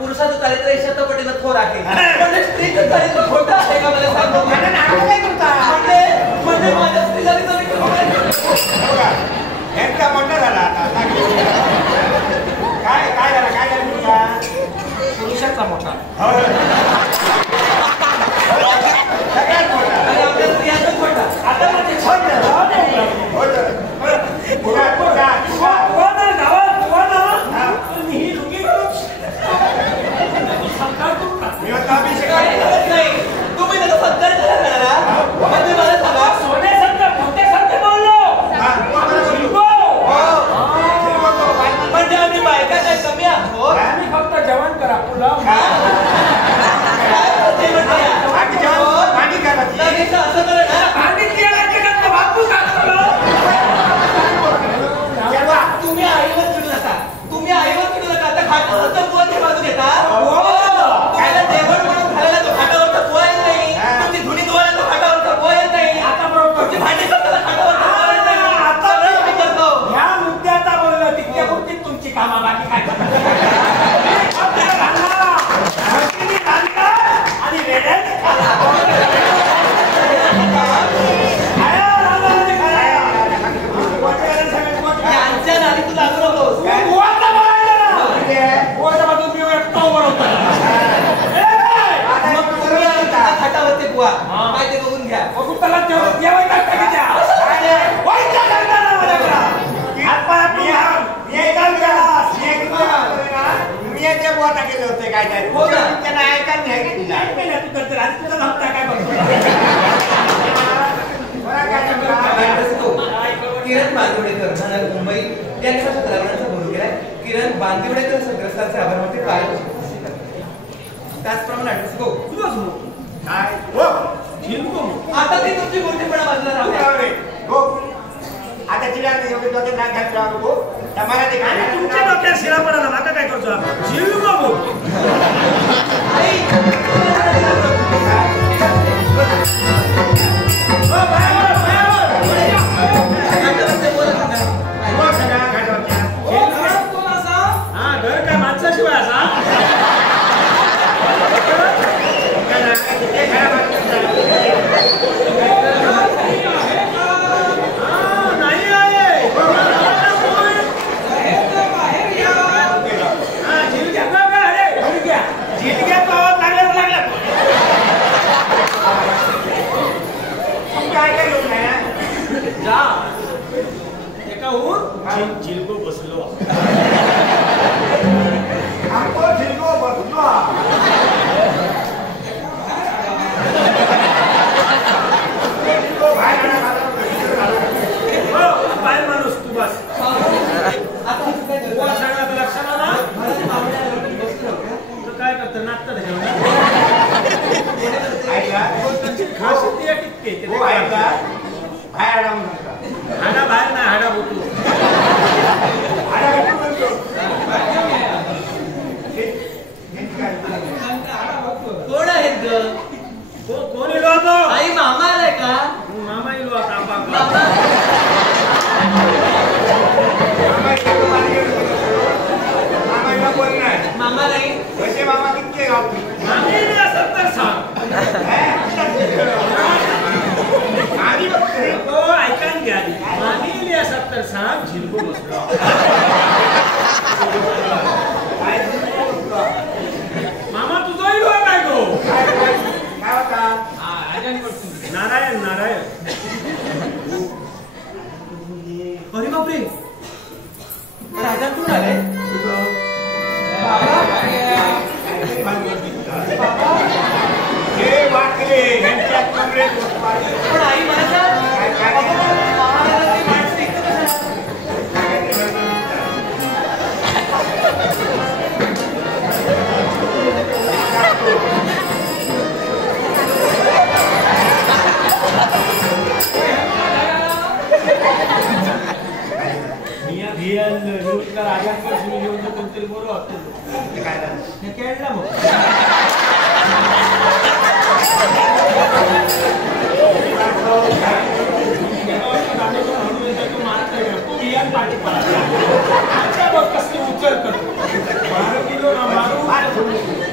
पुरुषाचं चारित्र्य शतपटीनं थोर आहे, म्हणजे स्त्रीचं चारित्र्य खोटं आहे का मला सांगतो? म्हणजे माझ्या स्त्री चारित्र्य काय काय झालं काय झालं तुमचा पुरुषाचा मोठा सगळ्यात मोठा आणि आपल्या स्त्रियांचा छोटा. आता म्हणजे तुम्ही त्याचा सत्कार करा म्हणजे मला सांगा म्हणजे आम्ही बायका काय कमी आहोत? आम्ही फक्त जेवण करा पुलाव असं करा ना, तुम्ही आईवर चिडू नका, तुम्ही आईवर चिडू नका. आता खाटावरचा बुवा ते बाजू घेता, त्याला जेवण म्हणून खायला तो खाटावरचा बुवा येत नाही, तुमची धुणी धुवायला तो खाटावरचा बुवा येत नाही, आता बरोबर तुमची भांडी करताना खाटावरचा बुवा येत नाही. आता मी करतो ह्या मुद्द्याचा बोललो तितक्या गोष्टीत तुमची कामा बाकी काय आणि रेड्याने यांच्या नादी तू लागू नकोस. खाटावरचे बुवा काय ते बघून घ्या. किरण बांदिवडेकर म्हणाल मुंबई यांनी अशा कलावरांचा बोलू केलाय. किरण बांदिवडेकर संग्रस्थानचे आभार मानते. काय त्याचप्रमाणे आता ती तुमची मोठेपणा बाजूला राहू. आता तिला योग्य डोक्यात नाक घालत राहू नको. मला ते काय तुमच्या डोक्यात शिरा पडायला नका काय करतो जीव बाबू घर काय माणसाशिवाय असा नाही आहे झिलक्या पावात लागल्यावर लागला त्याच्याहून झिलको बसलो आमको झिलको बसलो बाहेर माणूस तू बस लक्षात आला काय करतं नाचतं खास टिकते हाडा बाहेर नाही हाडा होतो कोण आहेत ग कोण इलो आता आई मामा आलाय का मामा इलो आता मामा नाही वैसे मामा कितके गावठी मामी असत तर सांग आधी बघते तो ऐकान घ्या मामी असत तर सांग झिलको बसलो मामा तुझा इलो काय गो काय होता नारायण नारायण अरे बापरे राजा कोण आले हे वाकले यांच्या कमरेत बसवाले. पण आई मला सांग महाराजांची माणसं इथं कशाला? राजांकडे घेऊन कोणतरी बरोबर होतं काय झालं हे खेळला मग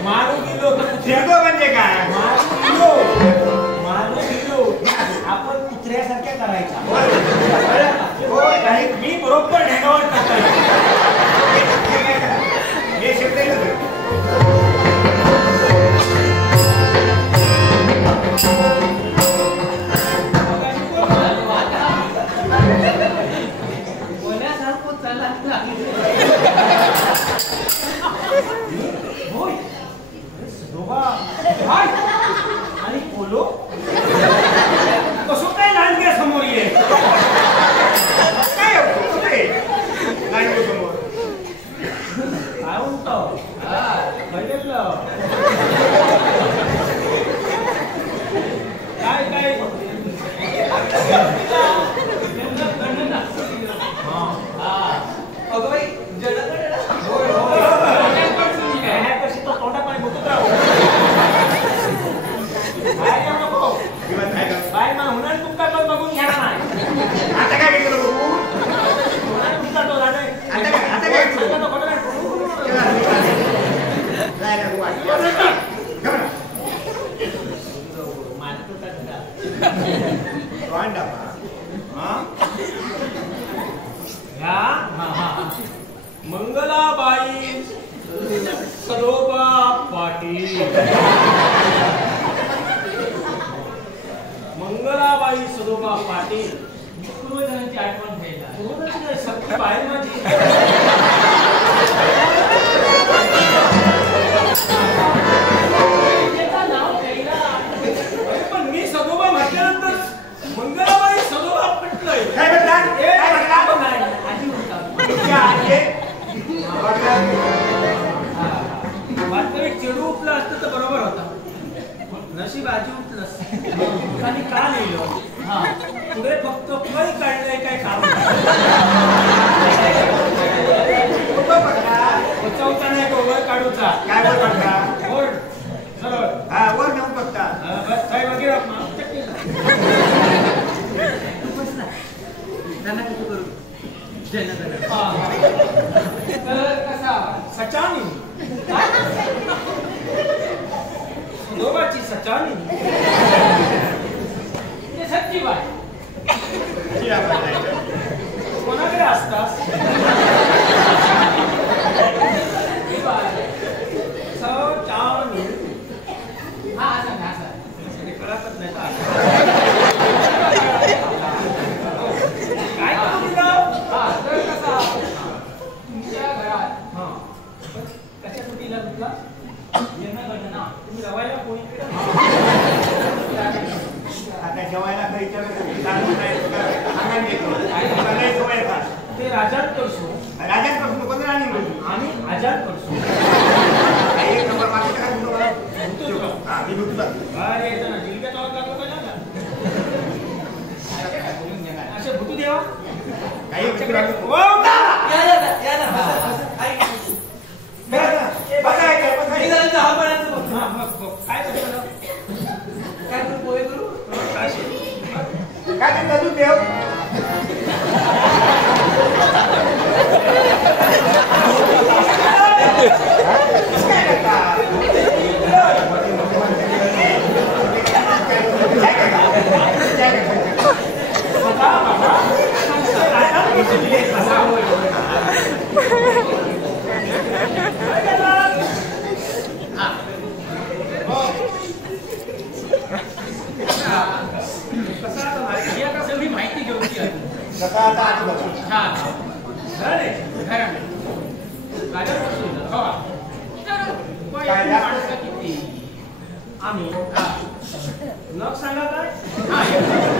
मारू गेलो झिलको म्हणजे काय मारू गेलो आपण कुत्र्यासारख्या करायचा मी बरोबर ढेगावर टाकायला हे शब्द आणि पोलो कसं काय लांडग्या समोर ये काय होतं काय समोर काय म्हणतो काय काय अगं बाई कशी तो तोंडा पाणी बघतो बाहेर येऊ नको बाहेर मला होणार तुमका पण बघून घेणार नाही आता काय केलं बघू होणार तुमचा तो राजा आता काय तुमचा तो खोटं मंगलाबाई सदोबा पाटील मंगलाबाई सदोबा पाटील पूर्वजांची आठवण घ्यायला पूर्वजांची सख्खी बाहेर माझी नाव घ्यायला पण मी सदोबा म्हटल्यानंतर मंगलाबाई सदोबा पटलंय काय म्हटला काय म्हटला नाही आधी म्हणतात वास्तविक चेडू उठलं असतं तर बरोबर होता नशीब आजी उठलंस आणि का लिहिलं हा पुढे फक्त फळ काढलंय काय काम पचवता नाही तो वर काढूचा काय वर म्हटला वर सरळ हा वर नेऊन बघता बस काय वगैरे त्यांना किती करू कसा सचानी दोघांची सचानी सच्ची बाय कोणाकडे असतास सचानी हा सांगा कळतच नाही काय असं विचारलं सांगून नाही सांगायला घेतो लय सवय का ते राजात करसो राजात पासून कोण राणी म्हणतो आम्ही आजाद करसो एक नंबर मागितला का तुझं हा मी भूतला अरे जण जिलक्या तोड लागतो का ना असे भूतू देवा काही ओ या ना बघा बघा मी जरा चहा पाण्याचं बघ. हा मग काय करतो काय करू पोहे करू काय करता तू देव काय करता सगळी माहिती घेऊन कसा आता आजूबाजू हा घराणे राजापासून काय जास्त? माणसं किती आम्ही नग सांगा काय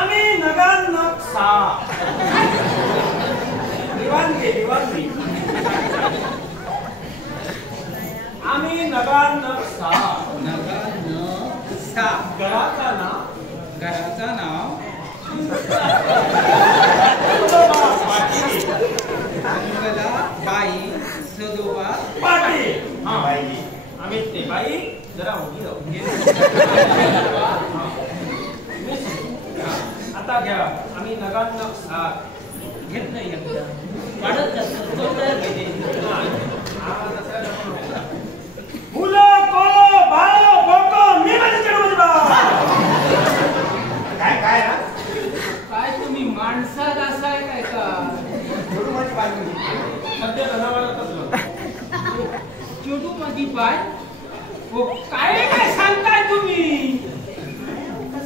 आम्ही नगान नग सा दिवानगी आम्ही नगान नग सा घराचा नाव बाई सदोबा पाटील बाई आम्ही ते बाई जरा उभी आता घ्या आम्ही नगान नग सा घेत नाही एकदा वाढत जास्त मुलं कोलो बाळो बोको मी माझी चढवली बा काय ना काय तुम्ही माणसात असाय काय का छोटू माझी बाजू सध्या जनावरातच चोटू माझी पाय हो काय काय सांगताय तुम्ही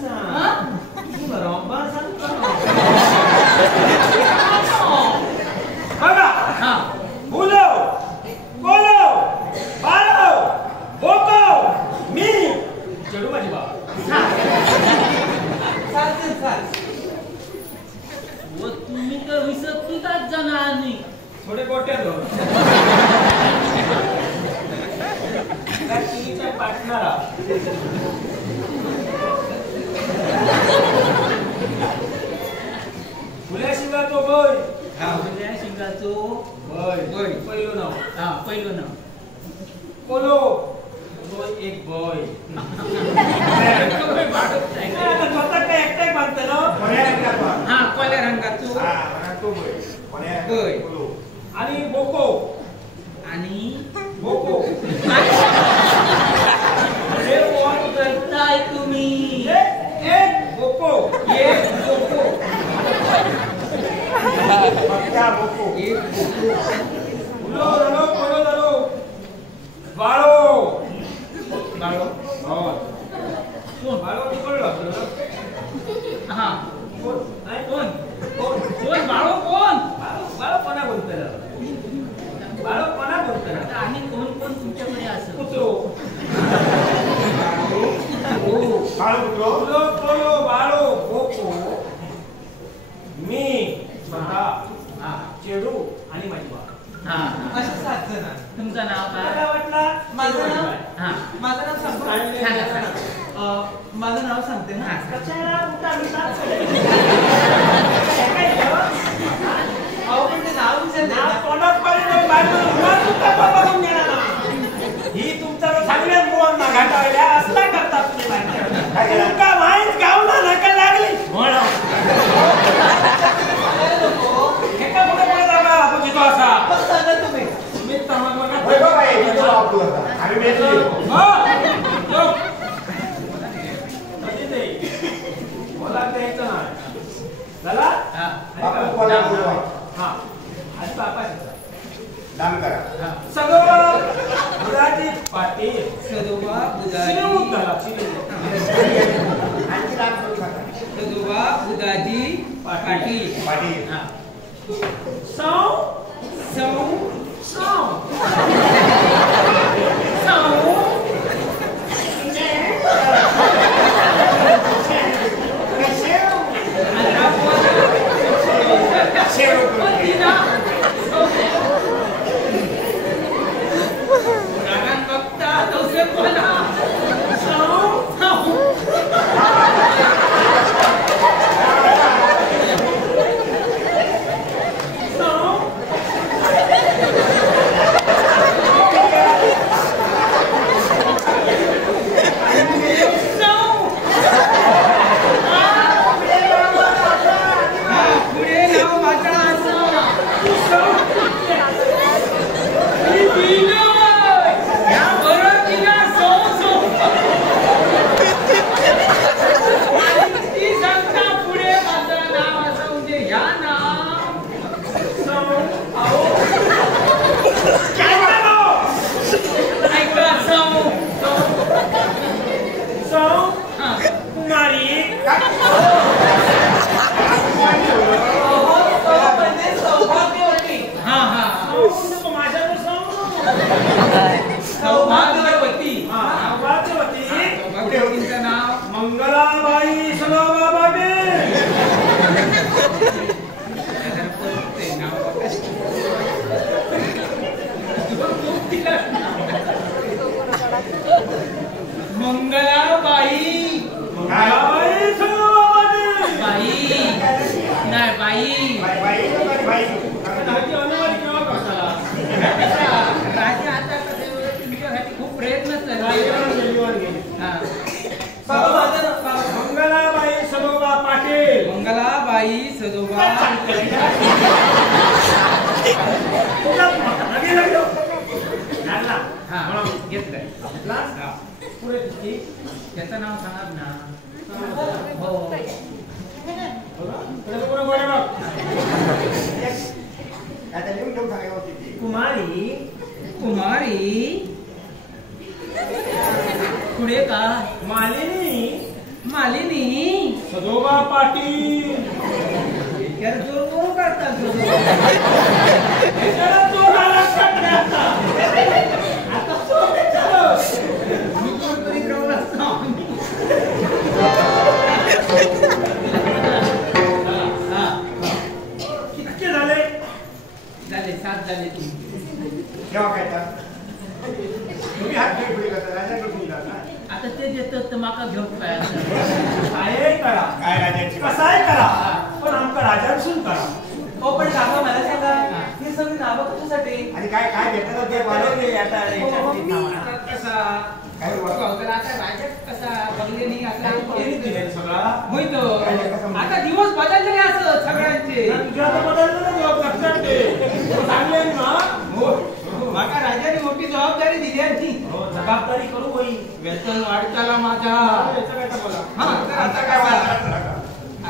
हा? बरोबर सांगतो बघा हा मुलं कोलो बाळो बोको मी चढू माझी बा चालते व तुम्ही तर विसरतीच जाणार नाही थोडे गोट्या दो टीव्हीच्या पार्टनरा फुल्याशिवाय तो बय हा शिंगाचो बय पहिलं नाव हा पहिलं नाव कोलो बय एक बय स्वतः काय एकटाक बांधतं ना कोण्या रंगाचा हा कोल्या रंगाचो हा म्हणा तो बय कोण्या बय. बोलो आणि बोको आणि बोको अरे कोण करताय तुम्ही एक बोको एक बोको पक्का बोको एक बोको उलो रलो कोलो रलो बाळो बाळो कोण बाळो निकळलं हा कोण नाही कोण कोण कोण बाळो कोण बाळो कोणा बोलतं बाळो कोणा बोलतं आता आणि कोण कोण तुमच्याकडे असं कुत्रो काळ कुठलो उलो कोलो बाळो बोको मी स्वतः हा चेडू आणि माझी बा हा असे 7 जण तुमचं नाव तुला काय काय वाटलं माझं नाव हा माझं नाव सांगतो सांगा, सांगा. माझं नाव सांगते ना हा. कशाला कुठं आम्ही साथ अहो पण ते नाव विचारते नाव ना. तोंडात पडलं बाजूला उभा सुद्धा बाबा बघून गेला ना. ही तुमच्या चांगल्या मुलांना घाटावल्या असला करता तुम्ही बाहेर. तुमका माहीत गावला नका लागली म्हणून एका पुढे पुढे जागा आपण जिथं असा पण सांगा तुम्ही मी तमाम होय गो बाई तुझं वापरू आता आम्ही भेटलो मला द्यायचं नाही झाला हा बापू कोणा बोलवा हा आणि बापा दान करा सगळं बुडाची पाटील सदोबा शिरवून बुदाजी घाला शिरवून आणखी दान करू नका सदोबा बुदाजी पाटील पाटील पाटील हा सौ सौ सौ सौभाग्यवती सौभाग्यवतीचं नाव मंगलाबाई सलोबा पाटील. मंगलाबाई मंगलाबाई सलोबा पाटील. बाई नाही बाई त्याची अनुवाद केव्हा करताला? राजा आता तुमच्यासाठी खूप प्रयत्न चालले. हा बाबा माझं नाव मंगलाबाई सलोबा पाटील. मंगलाबाई सजोबा हा घेतलंय हा. त्याचं नाव सांगा ना. हो आता लिहून ठेवून सांगा होती ती. कुमारी कुमारी पुढे का मालिनी मालिनी सजोबा पाटील. यार जोर जोर करतात त्याला जोर आला सगळ्या आता. आता जोर चालू. मी कोणतरी प्रवास कितके झाले? झाले 7 झाले तुम्ही ठेवा काय तर. तुम्ही हात ठेवून पुढे करता राजाकडे घेऊन जाता. आता ते देतात तर माका घेऊन काय काय करा काय राजाची कसाय करा पण आमका राजांसून करा. हो पण काका मला सांगा ही सगळी नावं कशासाठी आणि काय काय घेतलं ते वाढवले आता आता कसा काय आता राजा कसा बघलेनी आता कोणी दिले सगळा? होय तो आता दिवस बदलले असं सगळ्यांचे तुझ्या आता बदललं ना जॉब लक्षात ठेव. चांगले आहे ना? हो माका राजाने मोठी जबाबदारी दिली आहे. हो जबाबदारी करू बाई. वेतन वाढताला माझा याचं काय तर बोला. हा तर आता आता काय कसा वाढलं?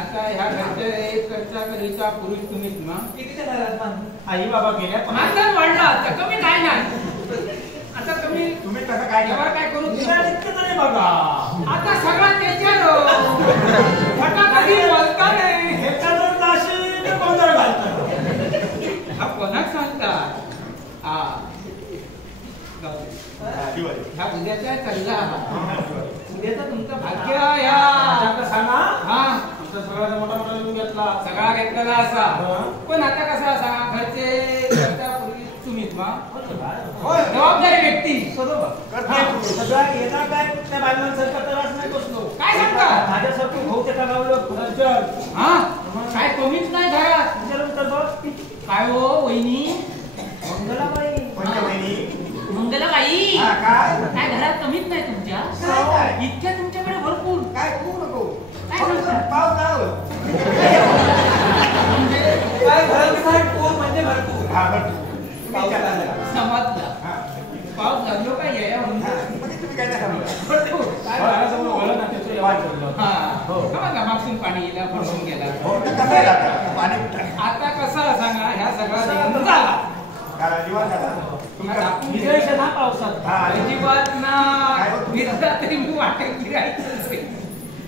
आता ह्या घरचे एक खर्चा करीता पुरुष तुम्हीच ना. कितीच्या घरात मान आई बाबा गेल्या पण मानधन वाढला आता कमी काय नाही आता कमी तुम्ही कसं काय यावर काय करू तुला इतकं तरी बघा. आता सगळा त्याच्यावर फटाफटी बोलता नाही ह्याच्यावर नाशिक गोंधळ घालतात. हा कोणाक सांगता हा जाऊ दे. दिवाळी. ह्या उद्याचा चालला दिवाळी. उद्याचा तुमचं भाग्य या आता सांगा हा तुमचा सगळ्याचा मोठा मोठा लिहून घेतला. सगळा घेतलेला असा पण आता कसा असा घरचे घरच्या पूर्वी तुम्हीच मा होय. जबाबदारी व्यक्ती करते. सगळा येणार काय त्या बायमांसारखा त्रास नाही बसलो. काय सांगता माझ्यासारखं भाऊ त्याला लावलं खर्चर. हा काय कमीच नाही घरात विचारून बघ. काय हो वहिनी मंगलाबाई. कोणत्या बहिणी? मंगलाबाई हा, काय काय घरात कमीच नाही तुमच्या काय? इतक्या तुमच्याकडे भरपूर काय करू नको. काय करता? पाव जाऊ. म्हणजे काय भरपूर पोर म्हणजे भरपूर हा बरं. तुम्ही विचारा जरा. समजला हा. पाऊस लागलो काय या हा. म्हणजे तुम्ही काय नाही सांगता. भरपूर घरासमोर घालून ना त्याचं वाट ठेवलं. हा हो. बघा मागसून पाणी येला पडून गेला हो, तर कसं आहे आता? पाणी कुठं? आता कसं सांगा ह्या सगळा निघून झाला काय दिवाळ झाला? तुम्ही आता काय- विजयशे ना पावसात. हा, आणि- अजिबात ना काय होतं? भिजला तरी मी वाटेल गिरायचं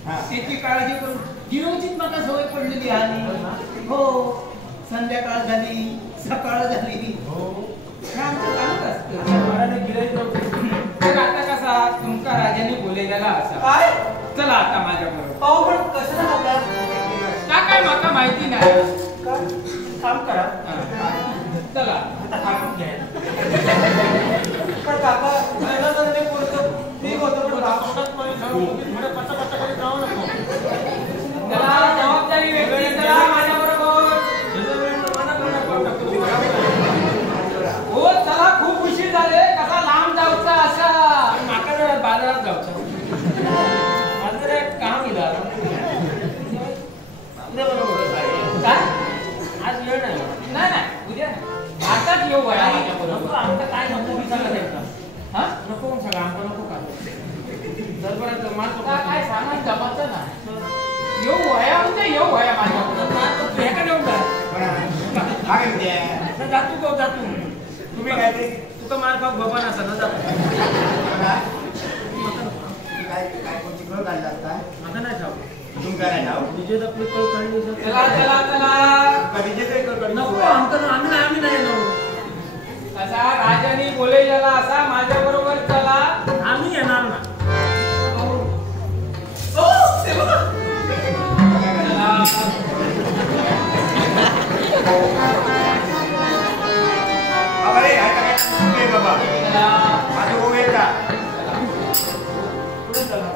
त्याची काळजी करून गिरोजीत मला सवय पडलेली आहे. हो, संध्याकाळ झाली, सकाळ झाली, हे आमचं चालूच असतं. तर आता कसा तुमका राजाने बोललेला असा काय चला आता माझ्या बरोबर. अहो पण कसं ना आपल्या का काय माका माहिती नाही. काम करा चला आता थांबून घ्या. पण काका मला जर ते पुढचं ठीक होतं पण रामोटात मध्ये जाऊन थोडं पटापटा करीत राहू नको. चला जबाबदारी व्यक्ती चला माझ्या बरोबर. हो चला खूप उशीर झाले. कसा लांब जाऊचा असा माका जरा बाजारात जाऊचा. माझं जरा एक काम इला काय आज वेळ नाही. नाही नाही उद्या आताच येऊ वया माझ्या बरोबर. आमचं काय नको विचारलं द्यायचा. हा नको सगळं आमचं नको का दरबारात मार काय सांगा जमाचं ना. येऊ वया म्हणजे येऊ वया माझ्या बरोबर. हे का देऊन जातू गो जातू. तुम्ही काय ते तुका मार खाऊ भगवान असा ना जातो. काय काय कोणती कळ काढला असता आता नाही खाऊ. तुमका नाही नाव विजय आपली कळ काढली चला चला चला कधीचे ते कळ काढून नको आम्ही नाही येऊ. असा राजाने बोललेला असा माझ्या बरोबर चला. आम्ही येणार ना. हो ते बघा बाबा रे काय काय बाबा माझं हो येता पुढे चला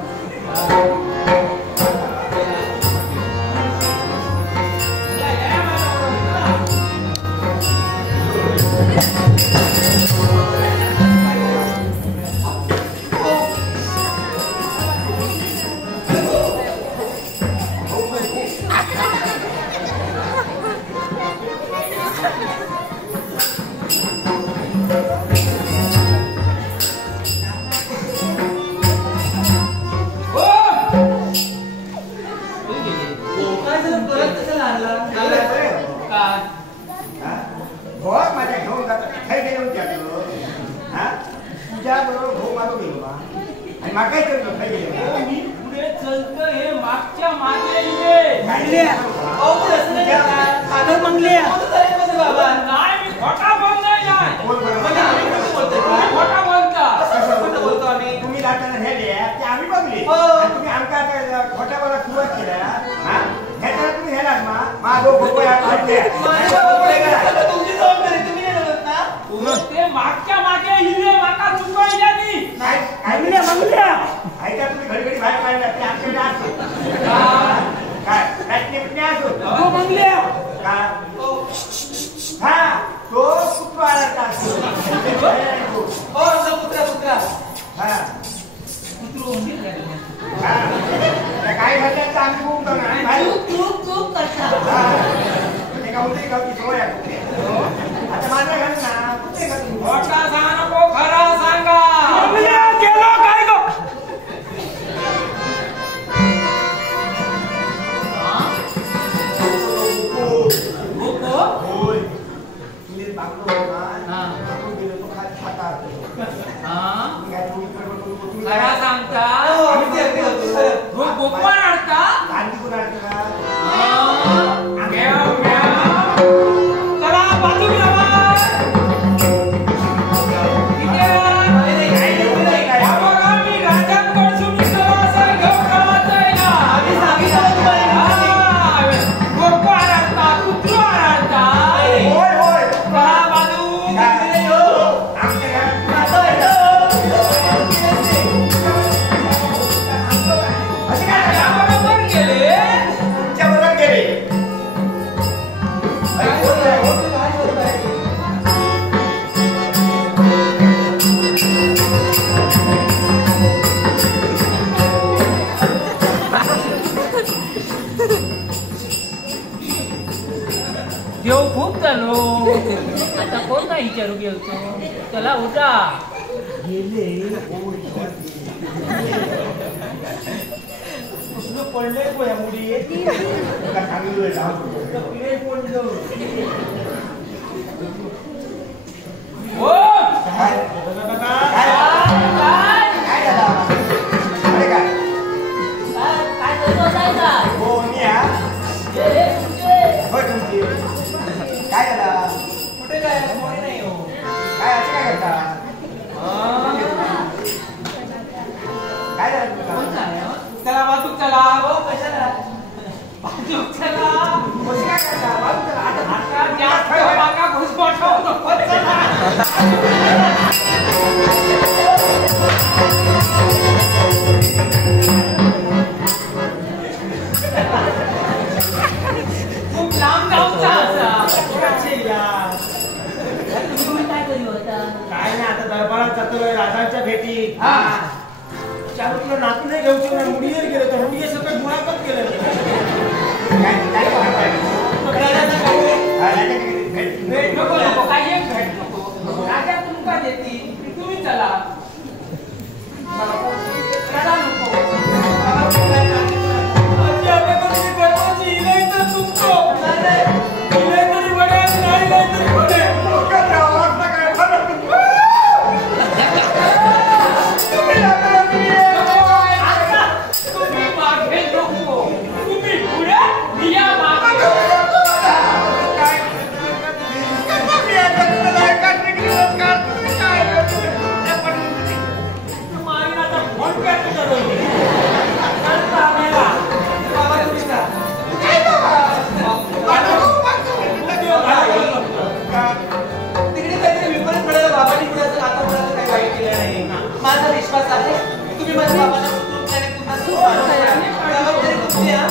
चला उठा गेले पडले गोया मुडी पडलं काय हो मी हा हो तुमची काय झाला कुठे काय कोणी नाही हो काय असं काय करता काय झालं तुमचं? चला वाहतूक चला हो कशाला वाहतूक चला कशी काय करता बाजू चला. आता जास्त बाका घुसपट होऊ नको खूप लांब जाऊचा असा कोणाचे यार? तुम्ही काय करी होता काय नाही आता दरबारात जातोय राजांच्या भेटी हा चालू तुला नातू नाही घेऊन ना मुडीवर गेलो तर मुडीवर सगळं मुळाकत गेलं काय पाहिजे राजाचा काय होईल? हा, राजाकडे भेट. भेट नको नको काही एक भेट नको राजा तुमका देतील तुम्ही चला राजा नको बाबा तुमका नाही. आजी आता कधी गर्वाची इलाय तर तुमको इलाय तरी बडे नाही इलाय तरी बडे डोक्यात आवाज ना काय बरं. तुम्ही लागला तुम्ही. आता तुम्ही मागे नको तुम्ही पुढे मी या मागे काय? मी आता तुला एका ठिकाणी काय करतोय? माईन आता फोन काय तुझं बाबा तुम्ही जा. तिकडे काहीतरी विपरीत घडलं बाबांनी कुणाचं आता कुणाचं काही वाईट केलं नाही माझा विश्वास आहे तुम्ही माझ्या बाबांना सुखरूप आणि पुन्हा सुख आणून द्या. जबाबदारी तुमची आहे.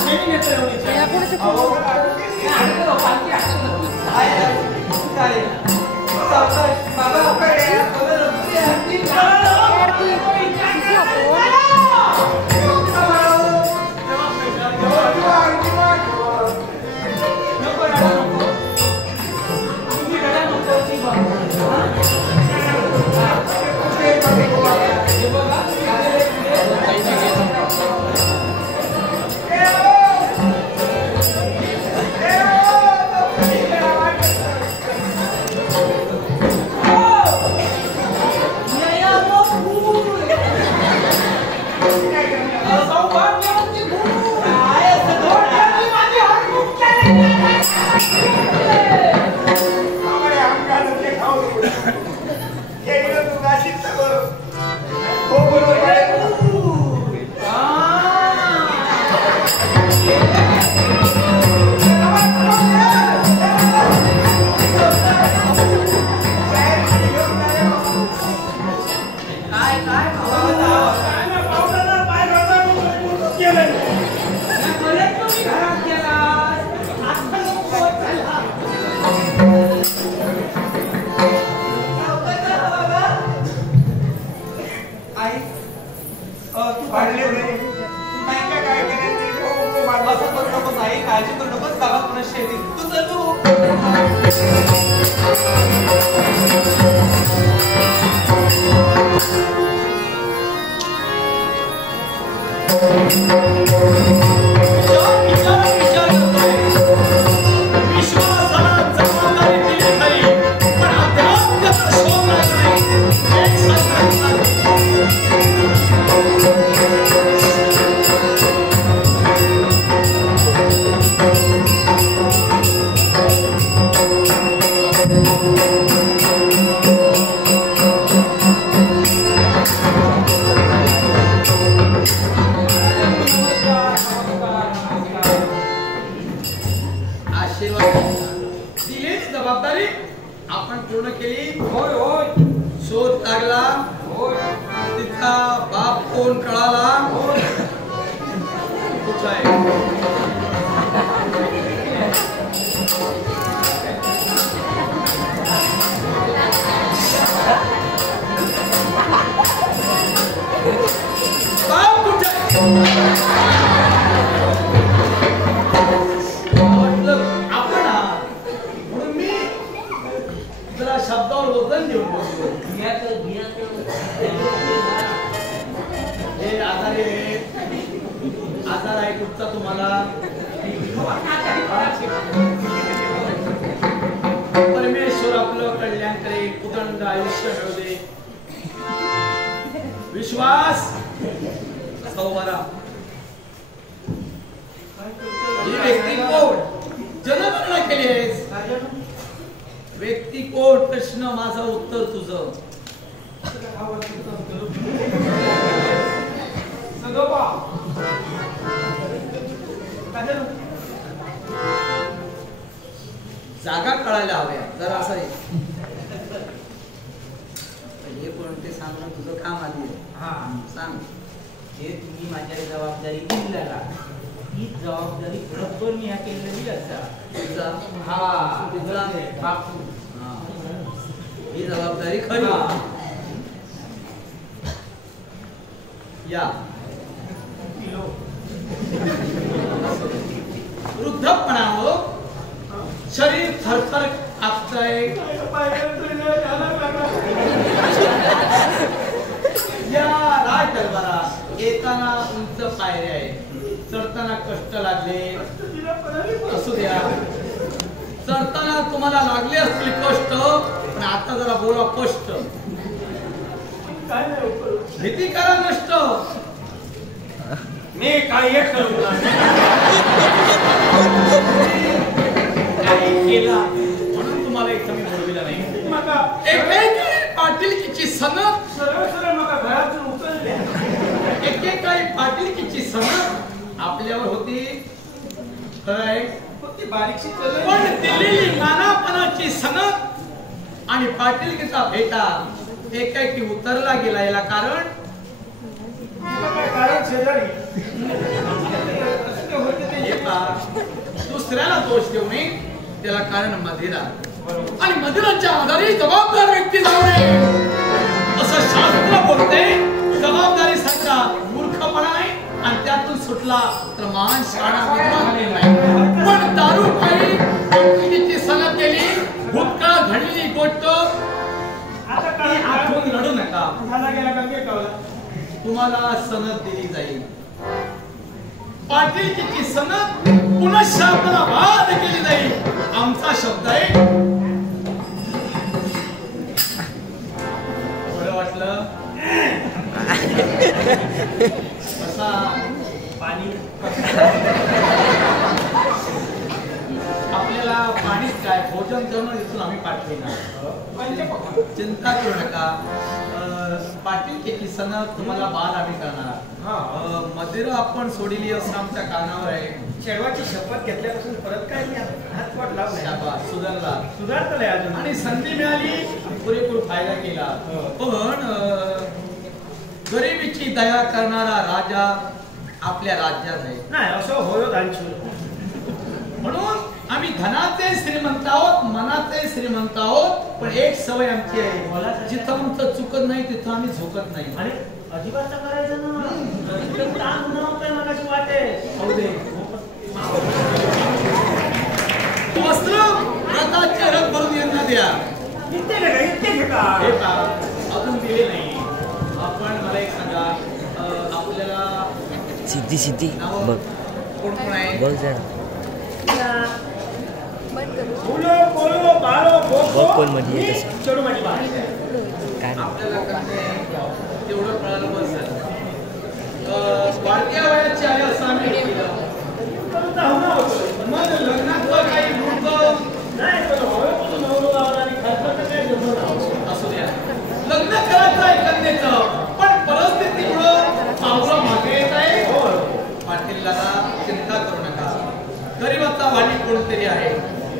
अहो, आणतो ना, पालखी आणतो ना. आहे ना? चालेल. सावकाश. बाबा लवकर या. बाबा लवकर या. नको रडा नको. तुम्ही रडा नको. ती बघा. हे बघा. काय असं आम्हाला आमच्याकडे ते खाऊ दे. हे इकडं तू नाशिक तर बरं. हो बरोबर आहे. काय काय भावा काय ना पावसाला पाय घालता म्हणून केलं तुम्ही घरात गेला आता नको चला आई तू पाडले काळजी नाही. करू नाही का काय करायचं ते हो, हो, माझं. असं करू नकोस आई काळजी करू नकोस बाबा पुन्हा शेती तू चल तू दिलेली जबाबदारी आपण पूर्ण केली. होय होय शोध लागला. होय तिचा बाप कोण कळाला. कुठं आहे? बाप कुठं आहे? म्हटलं आपण आहात. म्हणून मी जरा शब्दावर वजन देऊन बोलतो. हे आजारी आहेत. आजार आहे कुठचा तुम्हाला परमेश्वर आपलं कल्याण करेल. उदंड आयुष्य मिळू दे. विश्वास सौवारा ही व्यक्ती कोण? जनगणना केली आहेस. व्यक्ती कोण प्रश्न माझं उत्तर तुझं. जागा कळायला हव्या जरा असं आहे. हे पण ते सांगणं तुझं काम आधी आहे. हा सांग. हे तुम्ही माझ्या जबाबदारी दिलेला ही जबाबदारी बरोबर मी ह्या केलेली असा तुझा हा तुझा बापू हा. ही जबाबदारी खरी. या वृद्धपणावर शरीर थरथर कापतंय. या राज दरबारात येताना उंच पायऱ्या आहे, चढताना कष्ट लागले असू द्या. चढताना तुम्हाला लागले असतील कष्ट, पण आता जरा बोला कष्ट. भीती करा नष्ट. मी काही एक करू काही केला म्हणून तुम्हाला इथं मी बोलविलं नाही. मका एकेकाळी पाटीलकीची सनक, सरळ सरळ मका घरातून उचलल्या एकेकाळी पाटीलकीची सनक आपल्यावर होती. खरं आहे. ती बारीकशी पण दिलेली नानापणाची सनक आणि पाटीलकीचा भेटा एकाएकी उतरला गेला. याला कारण कारण शेजारी हे पहा, दुसऱ्याला दोष देऊ नये. त्याला कारण मदिरा आणि मदिराच्या आधारे जबाबदार व्यक्ती जाऊ नये असं शास्त्र बोलते. जबाबदारीसारखा मूर्खपणा नाही आणि त्यातून सुटला तर महान शाळा नाही. पण दारू पायी व्यक्तीची सनद केली. भूतकाळ घडलेली गोष्ट आता काय आठवून रडू नका. झाला गेला का मी कळला तुम्हाला सनद दिली जाईल. पाटीलकीची सनद पुनश्च आपल्याला बाद केली जाईल. आमचा शब्द आहे. बरं वाटलं? कसा पाणी आपल्याला पाणीच काय भोजन करणं इथून आम्ही पाठविणार. चिंता करू नका. पाटीलकीची सनद तुम्हाला बाद आम्ही करणार. मदिरा आपण सोडली असं आमच्या कानावर आहे. शेडवाची शपथ घेतल्यापासून परत काय मी हात वाट लावला शाबास, सुधारला. सुधारतलंय अजून आणि संधी मिळाली पुरेपूर फायदा केला. पण गरिबीची दया करणारा राजा आपल्या राज्यात आहे. नाही असं होय दांचू म्हणून आम्ही धनाचे श्रीमंत आहोत, मनाचे श्रीमंत आहोत. पण एक सवय आमची आहे, जिथं आमचं चुकत नाही तिथं आम्ही झोकत नाही. आणि अजिबात करायचं ना इकडे ताण नव्हतं मगाशी वाटे वस्त्र व्रताचे रथ भरून यांना द्या. इथे का हे पहा, अजून दिले नाही. आपण मला एक सांगा, आपल्याला सिद्धी नावं बघ कोण कोण आहे? बघ जरा फुलो पोलो बाळो बघ कोण मध्ये येत असेल. चढू माझी बाळ काय नाही. आपल्याला कसं तेवढं कळालं बस झालं. वाढत्या वयाची आहे असं आम्ही केलं. मग लग्नाचं काही मुहूर्त नाही पण होय पण नवरा आणि खर्च काय असू द्या. लग्न करायचं आहे कन्येचं, पण परिस्थितीमुळं पावलं मागे येत आहे. पाटीलला चिंता करू नका. गरीबाचा वाणी कोणतरी आहे.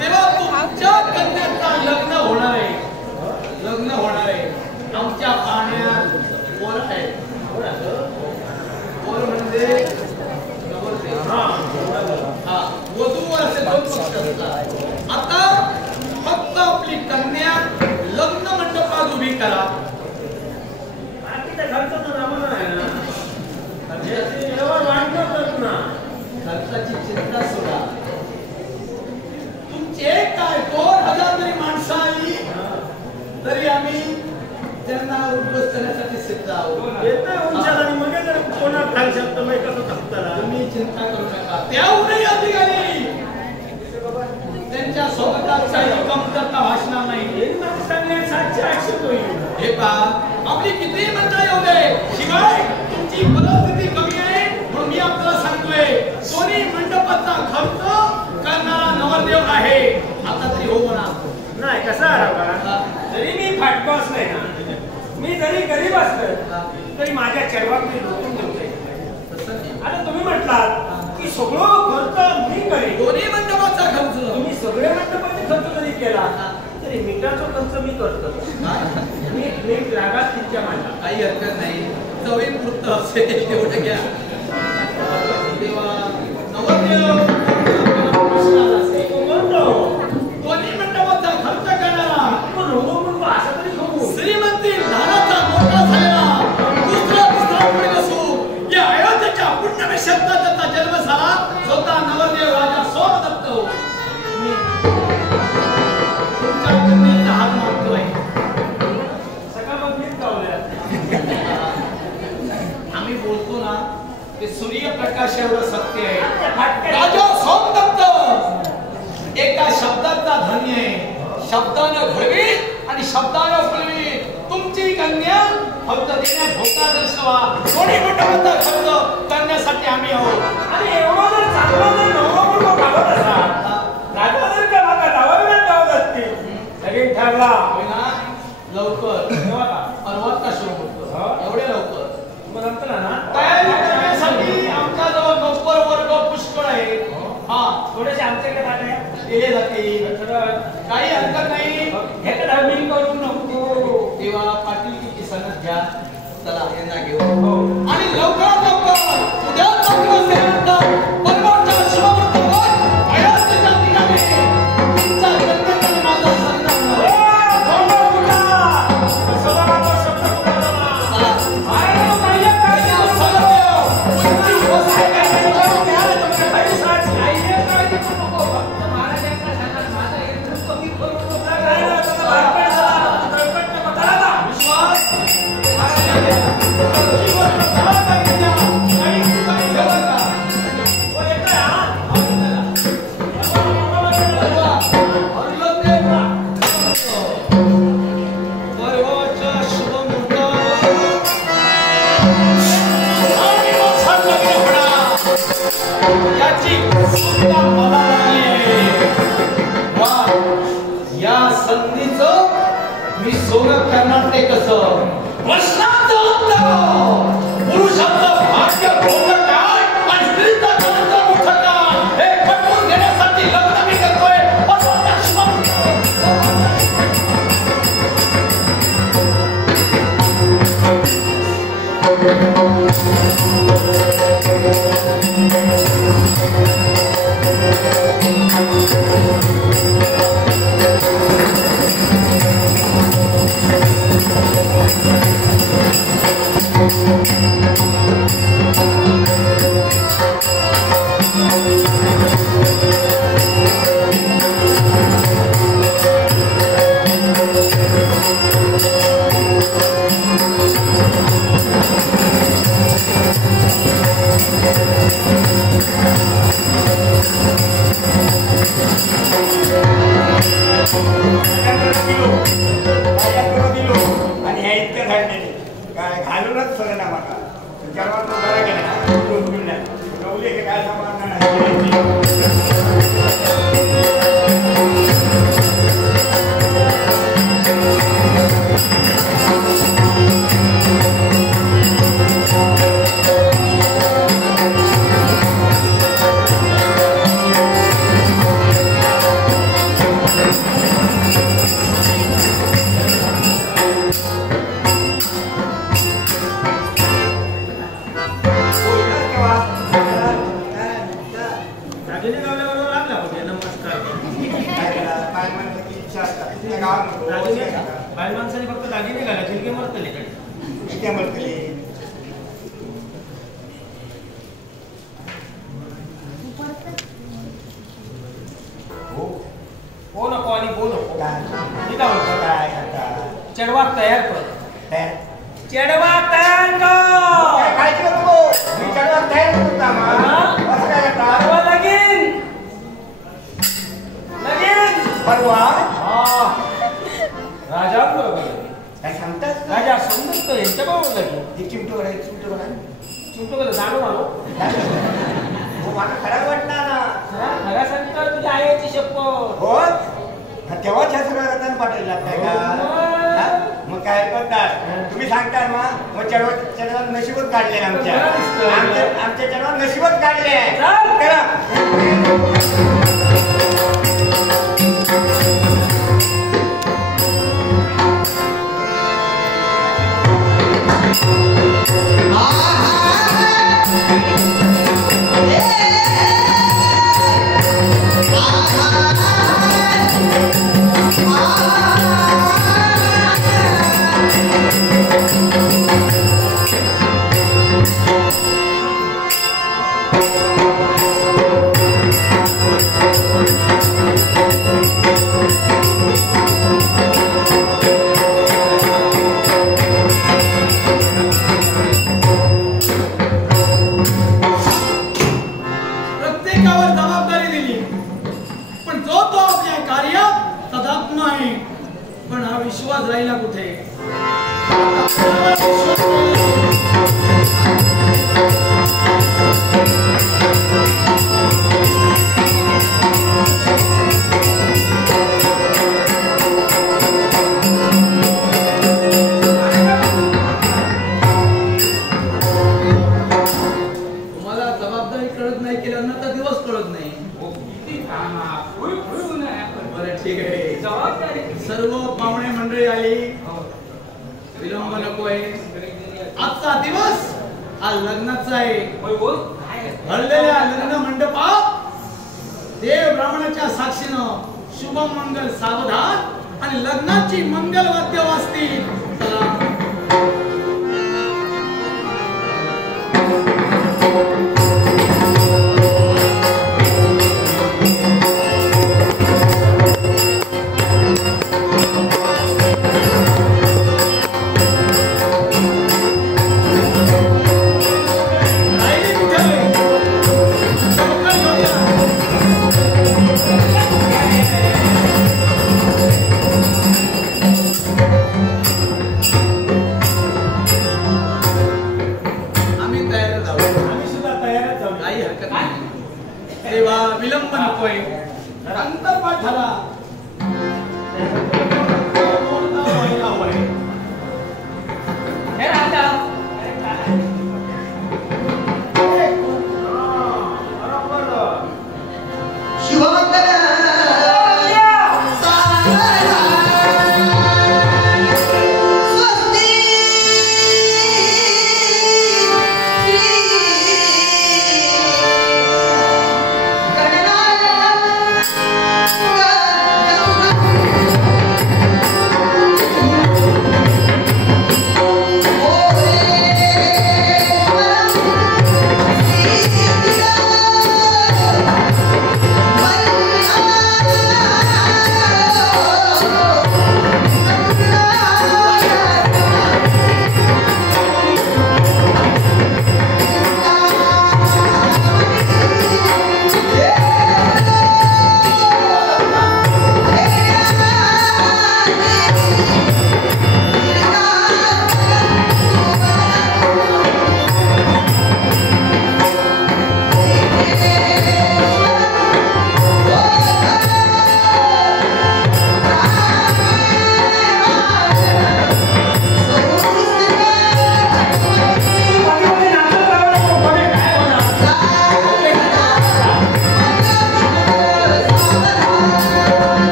तेव्हा तुमच्या कन्याचं लग्न होणार आहे. लग्न होणार आहे. आमच्या पाण्यात पोर आहे. पोर म्हणजे वधू असे दोन पक्ष असतात. आता फक्त आपली कन्या लग्न मंडपात उभी करा. बाकीच्या खर्चाचं नामं नाही ना वाटणार ना खर्चाची चिंता सोडा. तुमचे काय 2000 जरी माणसं आली तरी आम्ही त्यांना उद्ध्वस्त करण्यासाठी सिद्ध आहोत. येतं उंचाला आणि मग जर कोणा खाल शकतो मग कसं थांबताना तुम्ही चिंता करू नका. त्याहूनही अधिकारी त्यांच्या सोबतच काही कमतरता भासणार नाही. सांगण्यात 700-800 होईल हे पहा, आपली कितीही मंडळी येऊ दे, शिवाय तुमची परिस्थिती कमी आहे म्हणून मी आपल्याला सांगतोय, कोणी मंडपात मंडपाचा खर्च करणारा नवरदेव आहे. आता तरी हो म्हणा. नाही कसं आहे जरी मी फाटको असलोय ना, मी जरी गरीब असलो तरी माझ्या चरवात मी रोखून ठेवते. आता तुम्ही म्हटलात की सगळं खर्च मी करेन, दोन्ही मंडपाचा खर्च तुम्ही सगळे मंडपाचे खर्च जरी केला तरी मीटरचा खर्च मी करतो. मीठ लागात तिच्या माझ्या काही हरकत नाही. चवीपुरतं असेल तेवढं घ्या. तेव्हा नवरदेव दोन्ही मंडपाचा खर्च करणारा असं तरी होऊ श्रीमंती लहानाचा मोठा झालेला दुसरा तिसरा पुढे नसू या अयोध्येच्या पुण्यमे शब्दाचा जन्म झाला स्वतः नवरदेव राजा सोमदत्त. तुमच्या कन्येचा हात मागतोय. सगळं मीच गावल्या. आम्ही बोलतो ना ते सूर्यप्रकाश एवढं सत्य आहे. राजा सोमदत्त एका शब्दाचा धनी आहे. शब्दानं घडवी आणि शब्दानं फुलवी. तुमची कन्या फक्त देण्यात धोका दर्शवा. कोणी मंडपाचा खर्च करण्यासाठी आम्ही आहोत. आणि एवढा जर चांगला जर नवरा मुलगा गावत असा राजा जर का भागा डावाविनात गावत असतील लगेच ठरला लवकर तेव्हा का परवात का सुरू होतो एवढ्या लवकर मग नंतर ना तयारी करण्यासाठी आमच्या जवळ नोकर वर्ग पुष्कळ आहे. हा थोडेसे आमच्याकडे पाठवा दिले जातील. काही हरकत नाही. हे तर मी करू नको. तेव्हा पाटीलकीची सनद घ्या. चला यांना घेऊ आणि लवकरात लवकर उद्या परवाच्या शुभमुहूर्तावर अयोध्येच्या ठिकाणी तुमचा कन्याचा आणि माझा संगम होईल. या संधीचं मी सोनं करणार ते कसं. प्रश्नाचं उत्तर पुरुषाचं भाग्य मोठं काय आणि स्त्रीचं चरित्र मोठं काय हे पटवून घेण्यासाठी लग्न मी करतोय. घालूनच सगळं ना मला त्याच्यावर तो बरा गेला गवले काय सामान बाई माणसाने फक्त दागिने घाला चिलके मरतले हो नको आणि बोल चढवाक तयार कर. चढवाक तयार कर. काय करतो मी चढवाक तयार करतो परवा लगीन परवा राजा बरोबर काय सांगतात राजा समजत यांच्या बरोबर लगीन चिमटो चिमटो कसं जाणू आलो मला खराब वाटणार ना सांगता मग चढवत नशीबच काढले आमच्या बरं दिसतंय. आमच्या चढवत नशीबच काढले चल. चला. प्रत्येकावर जबाबदारी दिली पण जो तो आपल्या कार्यात तदात्म आहे. पण हा विश्वास राहिला कुठे? तुम्हाला जबाबदारी कळत नाही केल्यानं तर दिवस कळत नाही. बरं ठीक आहे. जबाबदारी सर्व पाहुणे मंडळी आली. विलंब नकोय. आजचा दिवस हा लग्नाचा आहे. भरलेल्या लग्न मंडपात देव ब्राह्मणाच्या साक्षीनं शुभम मंगल सावधान आणि लग्नाची मंगल वाद्य वाजतील. चला. राहिली कुठे? चमकन घेऊया. आम्ही तयार जाऊ. आम्ही सुद्धा तयारच जाऊ. काही हरकत नाही. तेव्हा विलंब नकोय. अंतर्पाठाला व्हायला हवंय. हे राजा गणना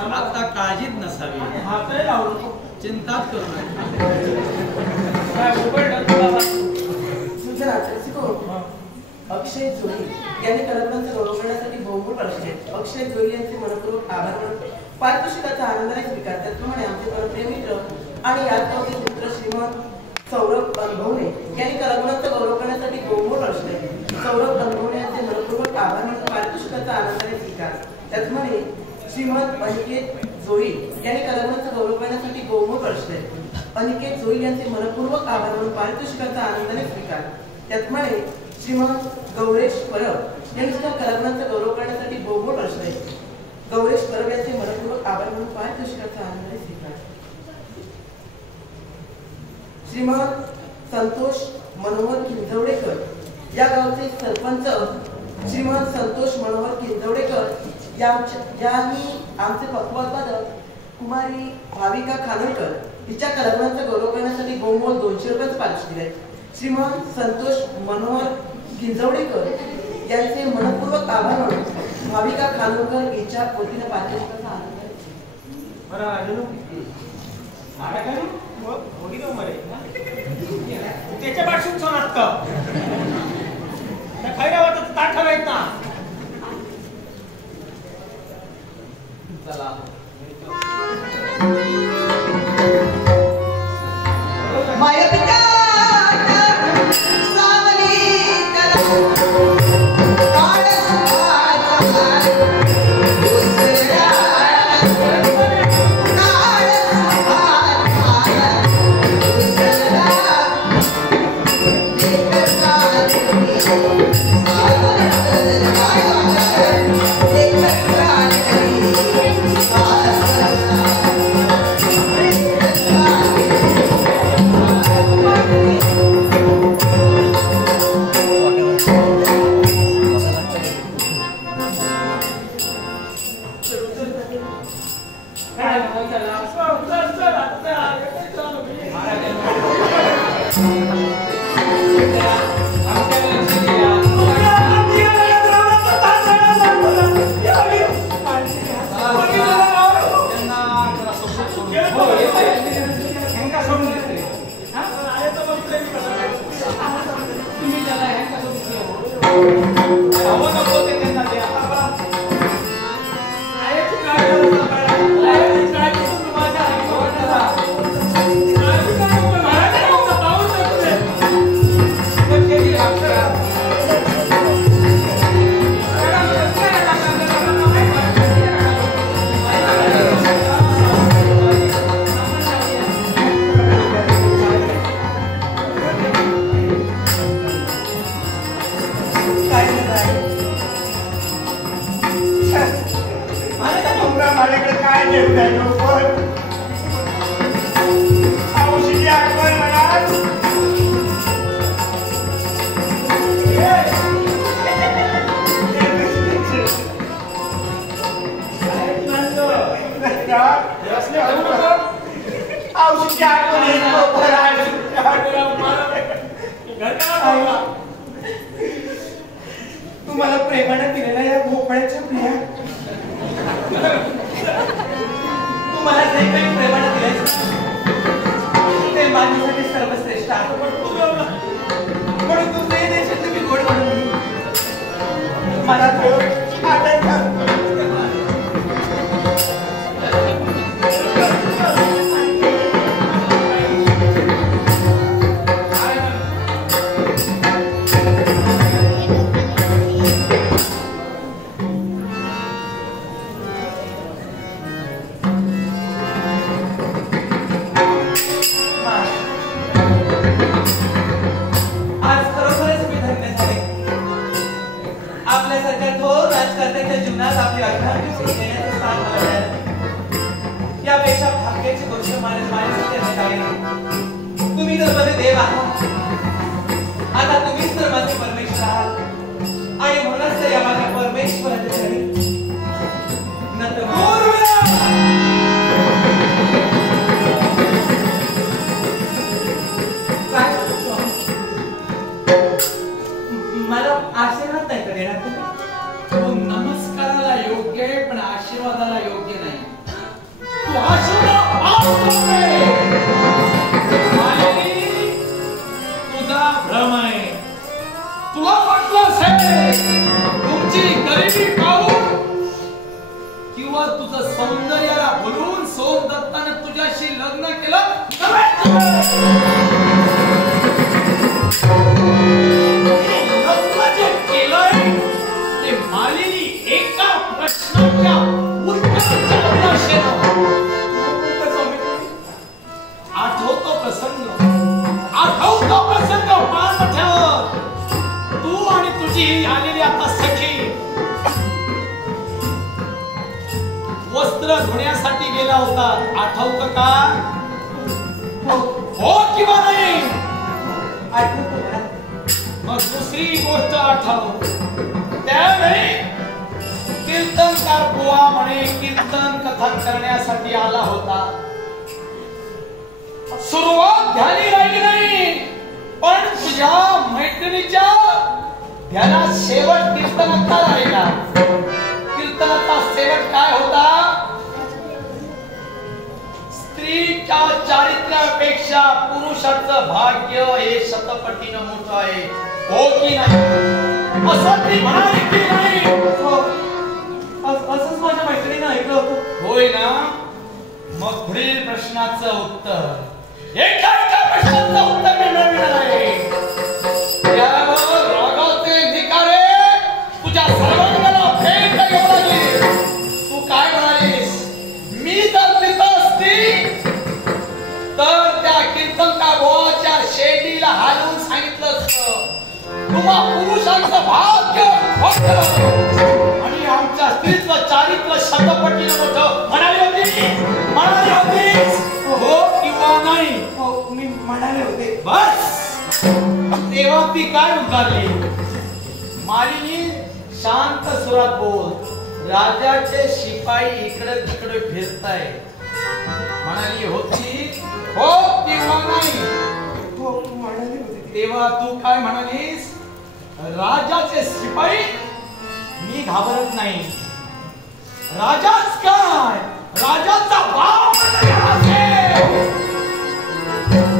आता काळजीत नसावी. हातही लावू नको. चिंताच करू नका. अक्षय जोरी यांनी कलाकारांचा गौरव करण्यासाठी बहुमूल्य प्रश्न. अक्षय जोरी यांचे मनपूर्वक आभार मानून पारितोषिकाचा आनंदाने स्वीकार. त्याचप्रमाणे आमचे परप्रिय मित्र आणि यादगावचे मित्र श्रीमंत सौरभ अनुभवणे यांनी कलाकारांचा गौरव करण्यासाठी बहुमूल्य प्रश्न. सौरभ अनुभवणे यांचे मनपूर्वक आभार मानून पारितोषिकाचा आनंदाने स्वीकार. त्याचप्रमाणे श्रीमंत अनिकेत जोई यांनी कलाकारांचा गौरव करण्यासाठी बहुमूल्य प्रश्न. अनिकेत जोई यांचे मनपूर्वक आभार मानून पारितोषिकाचा आनंदाने स्वीकार. त्याचप्रमाणे श्रीमंत गौरेश परब यांनी सुद्धा कलाकारांचा गौरव करण्यासाठी बहुमूल्य प्रश्न आहे. गौरेश परब यांचे मनपूर्वक आभार मानून पारितोषिकाचा आनंदाने स्वीकार. श्रीमंत संतोष मनोहर किंजवडेकर या गावचे सरपंच श्रीमंत संतोष मनोहर किंजवडेकर यांनी आमचे पक्वात्पादक कुमारी भाविका खानोलकर हिच्या कलाकारांचा गौरव करण्यासाठी बहुमोल 200 रुपयांचे पारितोषिक दिले. श्रीमंत संतोष मनोहर किंजवडेकर यांचे मनपूर्वक आभार मानून भाविका खानोलकर हिच्या वतीने पारितोषिकाचा आनंद आहे. त्याच्या पासून सोनात का खैरा होता ताट ठेवायचं ना. चला तुम्हाला प्रेमाने दिलेल्या या भोपळ्याच्या प्रिया तुम्हाला जे काही प्रेमाने दिलायचं ते माझ्यासाठी सर्वश्रेष्ठ आहे. म्हणून तुमचे देशात तुम्ही गोड म्हणून मला यापेक्षा भाग्याची गोष्ट तुम्ही तर माझे देव आहात. आता तुम्हीच तर माझे परमेश्वर आहात आणि म्हणूनच तर या माझ्या परमेश्वराच्या घरी नंतर मला आशीर्वाद नाही का देणार तुम्ही? नमस्काराला योग्य आहे पण आशीर्वादाला योग्य नाही. तुझा भ्रम आहे. तुला वाटलं असेल तुमची गरिबी पाहून किंवा तुझं सौंदर्याला बोलून सोमदत्ताने तुझ्याशी लग्न केलं. लग्न जे केलंय ते मालिनी एका प्रश्नाच्या उत्तराच्या अभिलाषेनं. आठवतो प्रसंग पाणथ्यावर तू आणि तुझी आलेली आता सखी वस्त्र धुण्यासाठी गेला होता. आठवतं का? हो किंवा नाही? मग दुसरी गोष्ट आठव. त्यावेळी कीर्तनकार बुवा म्हणे कीर्तन कथन करण्यासाठी आला होता. सुरुवात झाली राहिली नाही, पण तुझ्या मैत्रिणीच्या ध्यानात शेवट कीर्तनाचा राहिला. कीर्तनाचा शेवट काय होता? स्त्रीच्या चारित्र्यापेक्षा पुरुषाचं भाग्य हे शतपटीनं मोठं आहे. हो की नाही? असं ती म्हणाली की नाही? असंच माझ्या मैत्रिणीनं ऐकलं होतं. होय ना? मग पुढील प्रश्नाचं उत्तर एका प्रश्नाचं उत्तर मिळणार आहे. त्यावर रागाचे धिकारे तुझ्या सर्वांना फेक येऊ लागली. तू काय म्हणालीस? मी जर तिथं असती तर त्या कीर्तनका गोवाच्या शेडीला हालवून सांगितलं असतं तुम्हा पुरुषांचं भाग्य आणि आमच्या स्त्रीचं चारित्र्य शतपटीनं मोठं. म्हणाली होती हो किंवा नाही? मी म्हणाले होते. बस तेव्हा ती काय उतारली? मालिनी शांत सुरात बोल. राजाचे शिपाई इकडे तिकडे फिरताय. म्हणाली होती हो किंवा नाही? हो म्हणाले होते. तेव्हा तू काय म्हणालीस? राजाचे शिपाई? मी घाबरत नाही. राजाच काय, राजाचा बाप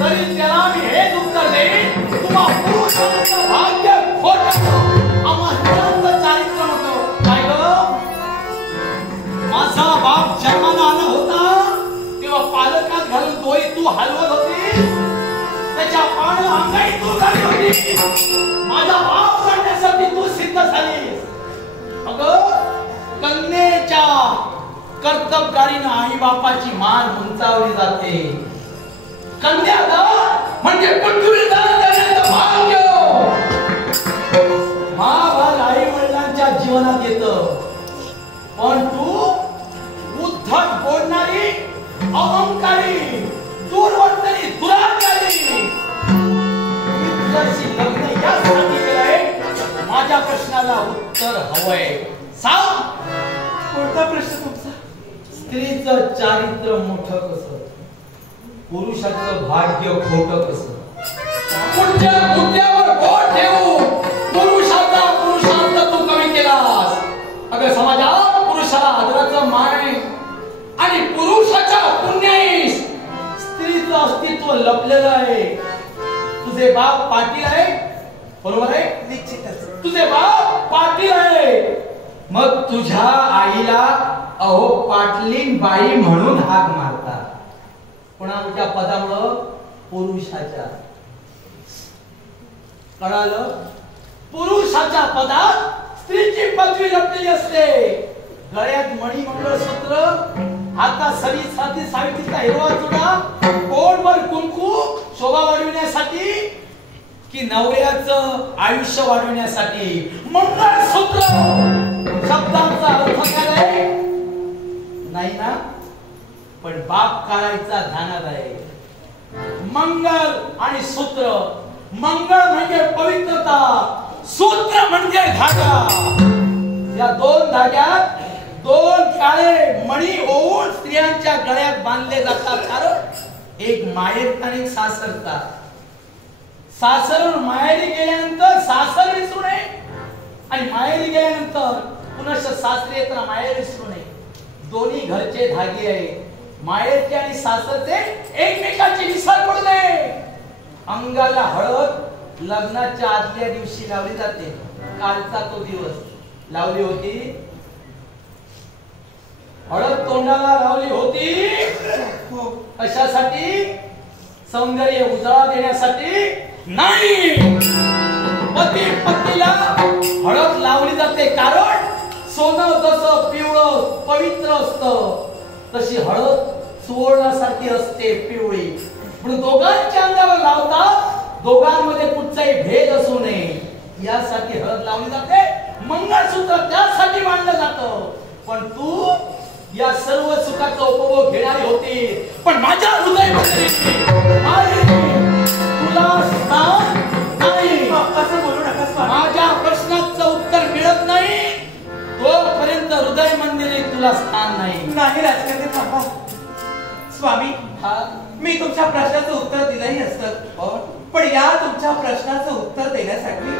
तरी त्याला मी हेच उत्तर देईन तुम्हा पुरुषांचं भाग्य खोटं आम्हा स्त्रियांचं चारित्र्य होतं. काय ग? माझा बाप जन्माला आला होता तेव्हा पालकात घालून तोही तू हलवत होती. त्याच्या पानं अंगाई तू झाली होती. माझा बाप करण्यासाठी तू सिद्ध झालीस. अगं कन्येच्या कर्तबगारीनं आई बापाची मान उंचावली जाते. कन्यादान म्हणजे पृथ्वीदान करण्याचं भाग्य. महाभाग आई वडिलांच्या जीवनात येतं. पण तू उद्धट बोलणारी, अहंकारी, दूरवर्तनी, दुराचारी. मी तुझ्याशी लग्न यासाठी केलंय. माझ्या प्रश्नाला उत्तर हवंय. सांग कोणता प्रश्न तुमचा? स्त्रीचं चारित्र्य मोठं कसं, पुरुषाचं भाग्य खोटं कसं? पुढच्या मुद्द्यावर बोट ठेवून पुरुषार्थ तू कमी केलास. अगं समाजात पुरुषाला आदराचं मान आहे आणि पुरुषाच्या पुण्याईस स्त्रीचं अस्तित्व लपलेलं आहे. तुझे बाप पाटील आहे, बरोबर आहे? निश्चितच. तुझे बाप पाटील आहे. मग तुझ्या आईला अहो पाटलीन बाई म्हणून हाक मारतात. कोणाच्या पदामुळं? पुरुषाच्या. कळालं? पुरुषाच्या पदात स्त्रीची पदवी लपलेली असते. गळ्यात मणी मंगळसूत्र, हातात सरी साधी सावित्रीचा हिरवा चुडा, पोटभर कुंकू शोभा वाढविण्यासाठी की नवऱ्याचं आयुष्य वाढविण्यासाठी. मंगळसूत्र शब्दांचा अर्थ काय नाही ना, पण बाप काढायचा ध्यानात आहे. मंगल आणि सूत्र. मंगळ म्हणजे पवित्रता, सूत्र म्हणजे धागा. या दोन धाग्यात दोन काळे मणी ओवून स्त्रियांच्या गळ्यात बांधले जातात. कारण एक माहेरचा आणि एक सासरचा. सासरून माहेरी गेल्यानंतर सासर विसरू नये आणि माहेरी गेल्यानंतर पुन्हा सासरी येताना माहेर विसरू नये. दोन्ही घरचे धागे आहेत. मायेचे आणि सासरचे एकमेकांची विसर पडू नये. अंगाला हळद लग्नाच्या आदल्या दिवशी लावली जाते. कालचा तो दिवस लावली होती. हळद तोंडाला लावली होती कशासाठी? सौंदर्य उजाळा देण्यासाठी नाही. पती पत्नीला हळद लावली जाते कारण सोनं जसं पिवळं पवित्र असतं तशी हळद सुवर्णासारखी असते पिवळी. म्हणून दोघांच्या अंगावर लावतात. दोघांमध्ये कुठचाही भेद असू नये यासाठी हळद लावली जाते. मंगळसूत्र त्यासाठी मानलं जातं. पण तू या सर्व सुखाचा उपभोग घेणारी होती. पण माझ्या हृदयामध्ये तुला स्थान नाही. असं बोलू नका स्वामी. माझ्या प्रश्नाचं उत्तर मिळत नाही तोपर्यंत हृदय मंदिरी तुला स्थान नाही. नाही राजकारणी थांबा. स्वामी मी तुमच्या प्रश्नाचं उत्तर दिलंही असतं. पण या तुमच्या प्रश्नाचं उत्तर देण्यासाठी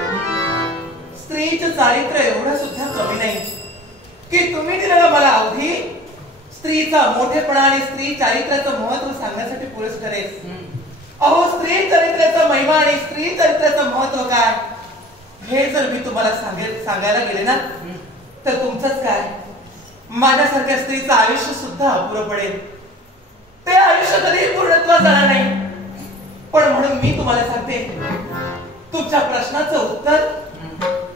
स्त्रीचं चारित्र्य एवढं सुद्धा कमी नाही की तुम्ही दिलेलं मला अवधी स्त्रीचा मोठेपणा आणि स्त्री चारित्र्याचं महत्व सांगण्यासाठी पुरेस ठरेल. अहो स्त्री चरित्राचा महिमा आणि स्त्री चरित्राचं महत्व काय हे जर मी तुम्हाला सांगायला गेले ना तर तुमचंच काय माझ्यासारख्या स्त्रीचं आयुष्य सुद्धा अपुरं पडेल. ते आयुष्य कधीही पूर्णत्वास जाणार नाही. पण म्हणून मी तुम्हाला सांगते तुमच्या प्रश्नाचं उत्तर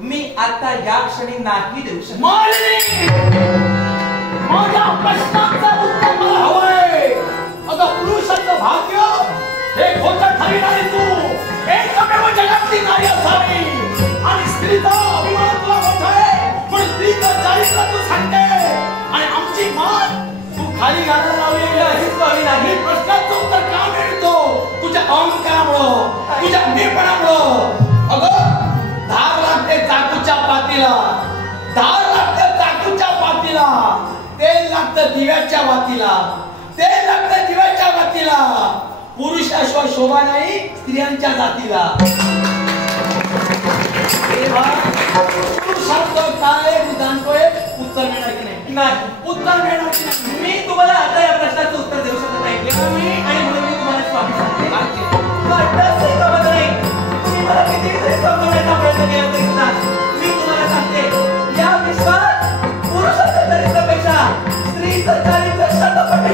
मी आता या क्षणी नाही देऊ शकत. माझ्या प्रश्नाचं उत्तर मला हवंय. अगं पुरुषाचं भाग्य हे खोटं ठरविणारी तू एकमेव जगातली नारी असावी. आणि स्त्रीचा अभिमान तुला मोठा आहे पण स्त्रीचं चारित्र्य तू सांगते आणि आमची मान तू खाली घालायला लावलेली आहे. नाही प्रश्नाचं उत्तर का मिळतो? तुझ्या अहंकारामुळं तुझ्या मीपणामुळं. अगं धार लागते चाकूच्या पातीला. धार लागतं चाकूच्या पातीला. तेल लागतं दिव्याच्या वातीला. तेल लागतं दिव्याच्या वातीला. पुरुषाशिवाय शोभा नाही स्त्रियांच्या जातीला. पुरुषाचं काय मी जाणतोय उत्तर मिळणार की नाही? नाही उत्तर मिळणार की नाही? मी तुम्हाला आता या प्रश्नाचं उत्तर देऊ शकत नाही. आणि म्हणून मी तुम्हाला स्वामी सांगते नाही. तुम्ही मला किती तरी समजवण्याचा प्रयत्न केला तरी सुद्धा मी तुम्हाला सांगते या विश्वात पुरुषाच्या चरित्रापेक्षा स्त्रीचं चारित्र्य शतपट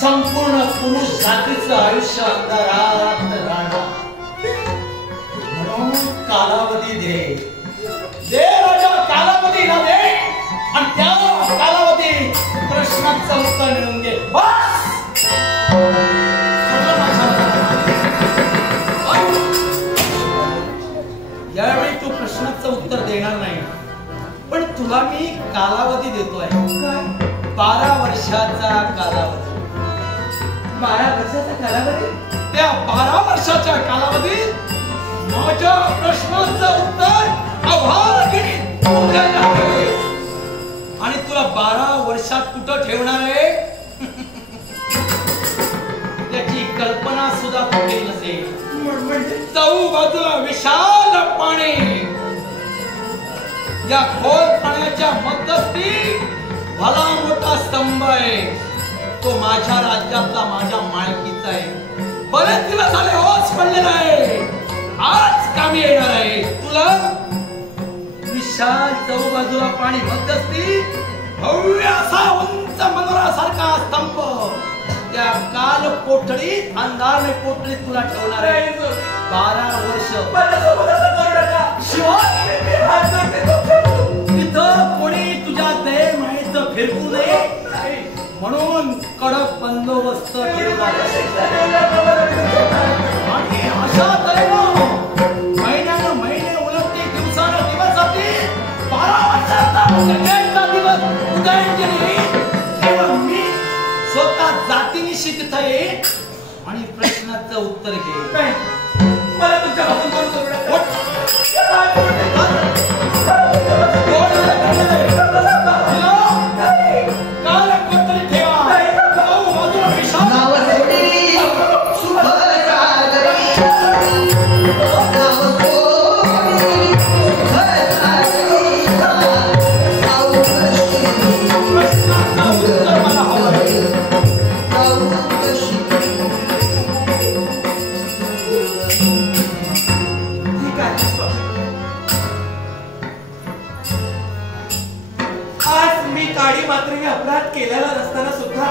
संपूर्ण पुरुष जातीचं आयुष्य अंधारात राहणार. म्हणून कालावधी दे राजा, कालावधीला दे आणि त्या कालावधी प्रश्नाचं उत्तर मिळून घे. बस यावेळी तू प्रश्नाचं उत्तर देणार नाही पण तुला मी कालावधी देतोय. 12 वर्षाचा कालावधी. 12 वर्षाचा कालावधी? त्या 12 वर्षाच्या कालावधीत माझ्या प्रश्नाचं उत्तर अभागिनी तू देणार. तुला 12 वर्षात कुठं ठेवणार आहे याची कल्पना सुद्धा केली नसेल. चौ बाजूला विशाल पाणी, या खोल पाण्याच्या मध्यस्थी भला मोठा स्तंभ आहे. तो माझ्या राज्यातला, माझ्या मालकीचा आहे. बरेच दिवस झाले ओस पडलेला आहे, आज कामी येणार आहे. तुला विशाल चौ बाजूला पाणी, मध्यस्थी भव्य असा उंच मनोरासारखा स्तंभ, त्या काल कोठडीत, अंधार कोठडीत तुला ठेवणार आहे. 12 वर्ष. शिवाय तिथं कोणी तुझ्या दये मायेचं फिरकू नये म्हणून कडक बंदोबस्त ठेवणार आहे. आणि अशा तऱ्हेनं महिन्यानं महिने उलटते, दिवसानं दिवस जाते. 12 वर्षाचा दिवस उदयाचे तेव्हा मी स्वतः जातीनिशी तिथं येईन आणि प्रश्नाचं उत्तर घे. मला तुमच्यापासून कोण सोडलं? केलेला नसताना सुद्धा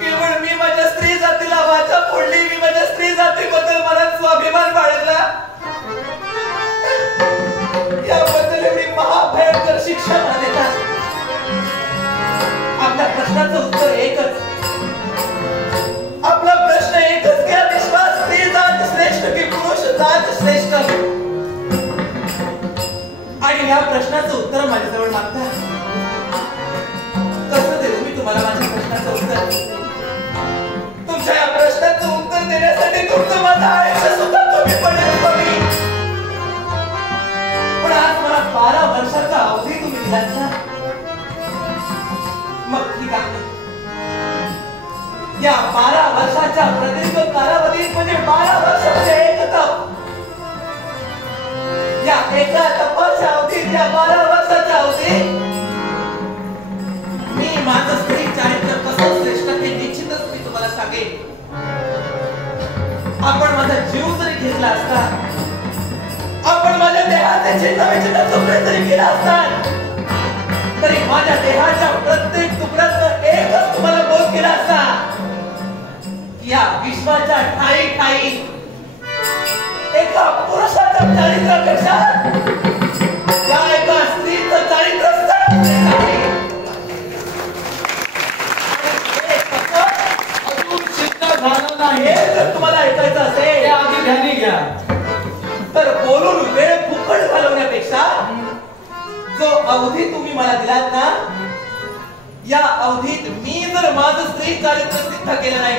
केवळ मी माझ्या स्त्री जातीला वाचा फोडली, मी माझ्या स्त्री जातीबद्दल मला स्वाभिमान बाळगला, याबद्दल मी महाभयंकर शिक्षा देता. आपल्या प्रश्नाचं उत्तर एकच, आपला प्रश्न एकच की विश्वास स्त्री जात श्रेष्ठ की पुरुष जात श्रेष्ठ, आणि या प्रश्नाचं उत्तर माझ्याजवळ मागता. कसं देऊ मी तुम्हाला माझ्या प्रश्नाचं उत्तर? तुमच्या या प्रश्नाचं उत्तर देण्यासाठी तुमचं माझं आयुष्य सुद्धा तुम्ही पडेल कमी. पण आज मला 12 वर्षाचा अवधी तुम्ही दिलात ना, मग ठीक आहे. या 12 वर्षाच्या प्रदीर्घ कालावधीत म्हणजे 12 वर्षाचे एक तप, या एका तपाच्या अवधीत, या 12 वर्षाच्या अवधीत मी माझं स्त्री चारित्र्य कसं श्रेष्ठ हे निश्चितच मी तुम्हाला सांगेन. आपण माझा जीव जरी घेतला असता, आपण माझ्या देहाचे चिन्ह तुकडे जरी केला असता, तरी माझ्या देहाच्या प्रत्येक तुकड्यात एकच तुम्हाला बोध केला असता, या विश्वाच्या ठाई ठाई एका पुरुषाच्या चारित्र्यापेक्षा या एका स्त्रीचं चारित्र्य तुम्हाला ऐकायचं असेल आधी ध्यानी घ्या. तर बोलून वेळ फुकट घालवण्यापेक्षा जो अवधी तुम्ही मला दिलात ना, या अवधीत मी जर माझं स्त्री चारित्र्य सिद्ध केलं नाही,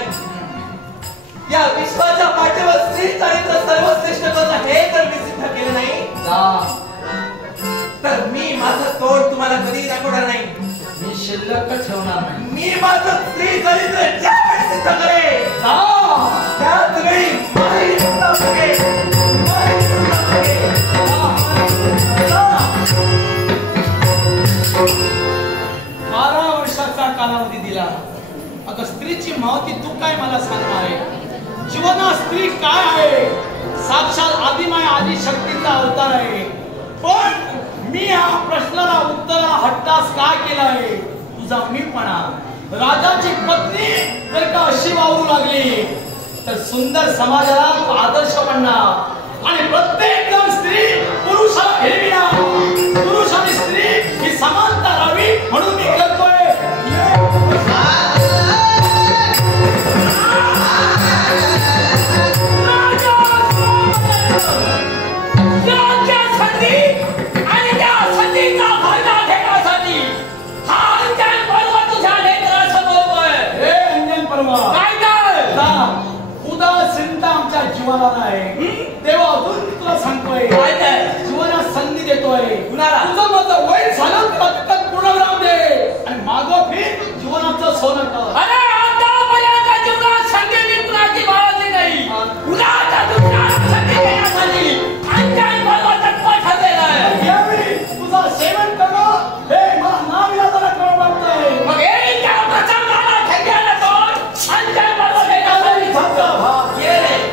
या विश्वाच्या पाठीवर स्त्री चारित्र्य सर्वश्रेष्ठ कसं हे जर मी सिद्ध केलं नाही, तर मी माझं तोड तुम्हाला कधी दाखवणार नाही. मी शिल्लक ठेवणार नाही. मी माझं स्त्री चारित्र्य ज्यावेळी सिद्ध करेन, त्याच वेळी माहिती सुद्धा सगळे 12 वर्षाचा कालावधी दिला. अगं स्त्रीची मावती तू काय मला सांगणार आहे? जीवना स्त्री काय आहे? साक्षात आदिमाया आदि शक्तीचा अवतार आहे. पण मी या प्रश्नाला उत्तर हट्टास का केला आहे? तुझा मीपणा. राजाची पत्नी जर का अशी वावरू लागली तर सुंदर समाजाला आदर्श बनणार आणि प्रत्येक जण स्त्री पुरुषाला घेविणार. पुरुष आणि स्त्री ही समानता राहावी म्हणून मी करतोय. उदासीनता आमच्या जीवनाला आहे. तेव्हा अजून मी तुला सांगतोय जीवनात संधी देतोय. तुझं माझं वय झालं तुला तिथं पूर्णविराम दे आणि मागं फिर जीवनाचं सोनं कर. अरे आतापर्यंत जीवनात संधी मी कुणाची बाळगली नाही. कुणाच्या दुसऱ्याला संधी देण्यासाठी अंजन बरोबर तत्पर ठरलेला आहे. यावेळी तुझं सेवन करणं हे मला नाविलाजाला कळवं वाटतंय. मग हे त्या प्रसंगाला ठेक्याला दोन अंजन बरोबर देण्यासाठी भाग ये रे.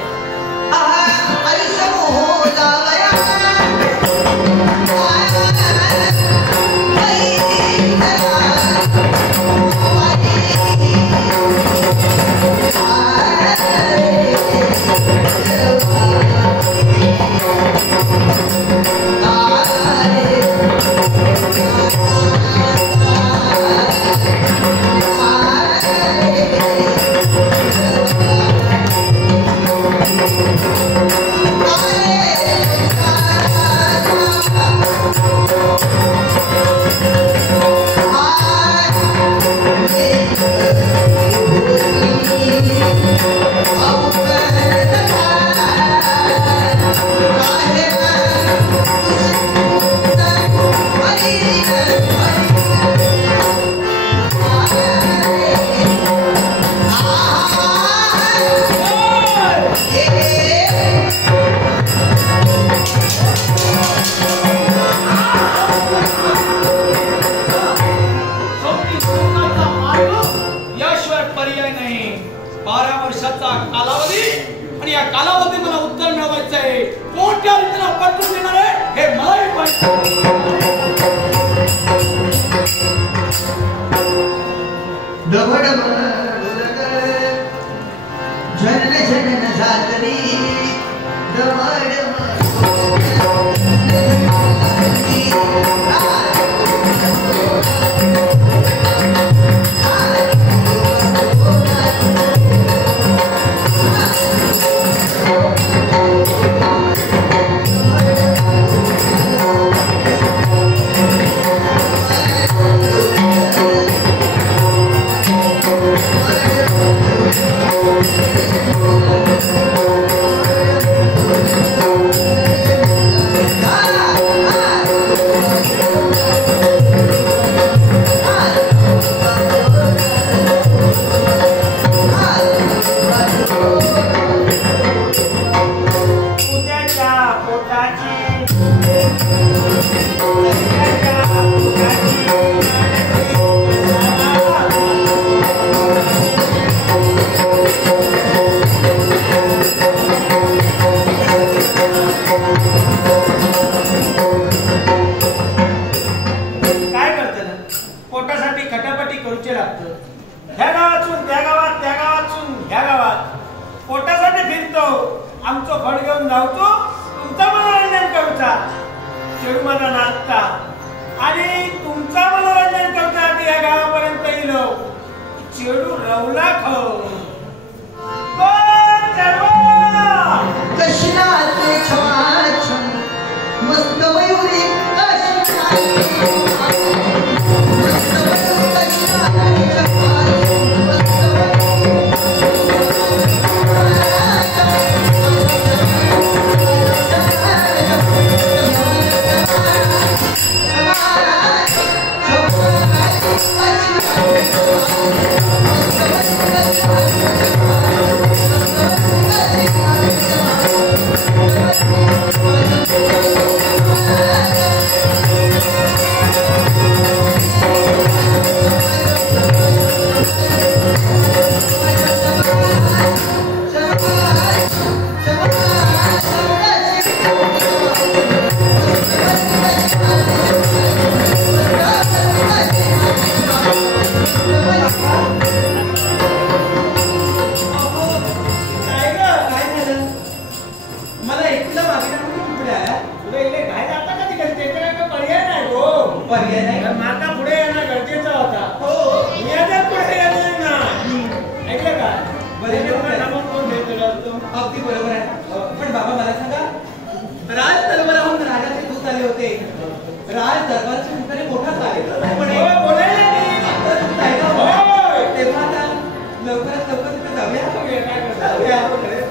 लवकरात लवकर तिथे जाऊया.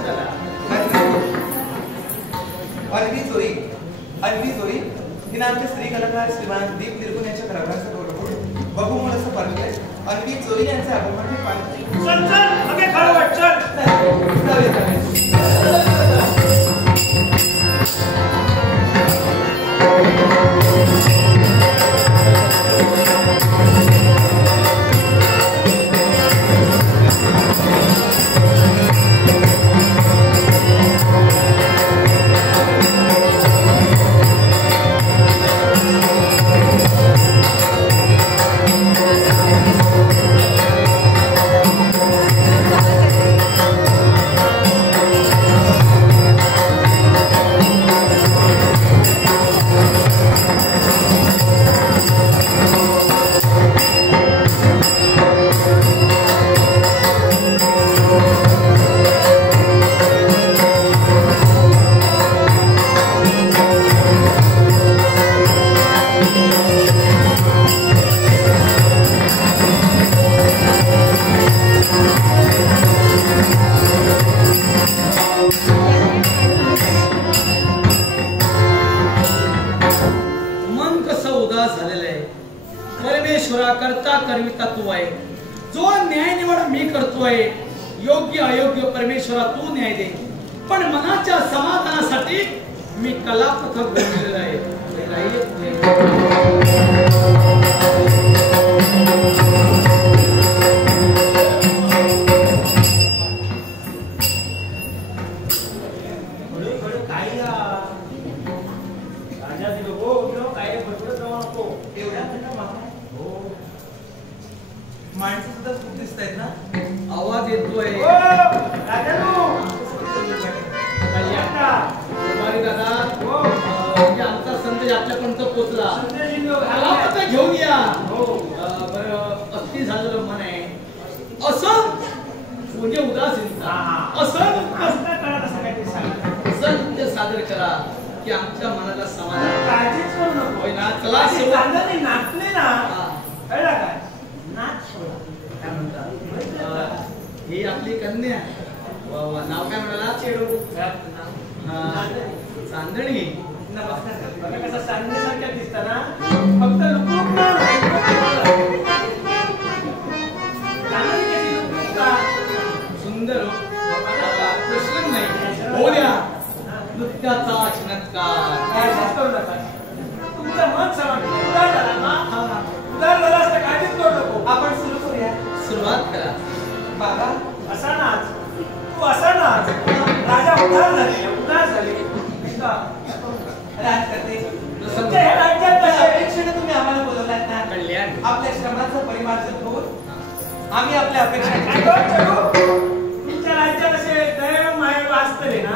अन्वी जोरी हिनं आमचे स्त्री कलाकार श्रीमान दीप निर्गुण यांच्या कलाकारांचं गौरव बहुमोल असं पाहिलंय. अन्वी जोरी यांचे अभिमान पाहिजे. चल चल मगे खरं वाट चल. करता करविता तू आहे. जो न्याय निवड मी करतोय, योग्य अयोग्य परमेश्वरा तू न्याय दे. पण मनाच्या समाधानासाठी मी कलापथक बनलेलं आहे. माणसं सुद्धा खूप दिसत आहेत ना. आवाज येतोय. आमचा संदेश आपल्यापर्यंत पोहोचला. कलापथक घेऊन या. बरं अस्थि झालेलं मन आहे असं म्हणजे उदासीनता असं नृत्य सादर करा की आमच्या मनाला समाधान. काळजीच करू नको. होय ना. चला नाचले ना कळला काय. काय म्हणतात ही आपली कन्या. नाव काय म्हणाला. चेडू. चांदणी. कसं चांदणीसारख्या दिसतात ना. फक्त लुकलुक सुंदर प्रश्न नाही. बोल्या नृत्याचा चमत्कार. काळजीच करू नका. तुमचं मन समाधान उदार झाला ना. उदार झाला असता काळजीच करू नको. आपण सुरू करूया. सुरुवात करा. बाबा असा नाच. तू असा नाच. राजा उदार झाले. राज करते. तुमच्या ह्या राज्यात कशा अपेक्षेने तुम्ही आम्हाला बोलवलात ना. कल्याण. आपल्या श्रमाचं परिमार्जन होऊन आम्ही आपल्या अपेक्षा तुमच्या राज्यात असे दया माय वाचतले ना.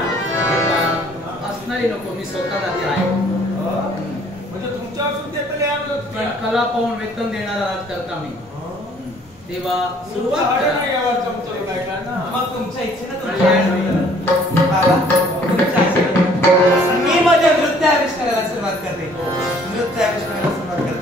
असणारी नको. मी स्वतः जाती आहे. म्हणजे तुमच्यावर सुद्धा कला पाहून वेतन देणारा राजकर्ता मी. तेव्हा सुरुवात करा. मग तुमच्या इच्छेनं बाबा तुमच्या मी माझ्या नृत्य आविष्काराला सुरुवात करते. नृत्य आविष्काराला सुरुवात करते.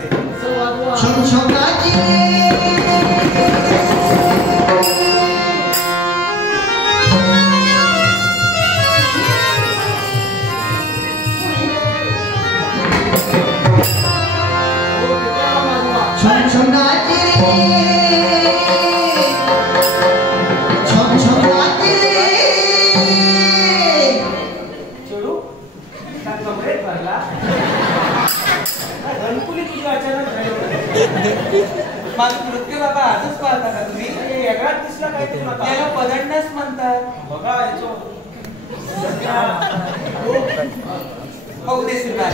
माझं नृत्य बाबा आजच पाहता का तुम्ही. वेगळाच दिसला काहीतरी. याला पदंडच म्हणतात. बघा हो दे श्रीमान.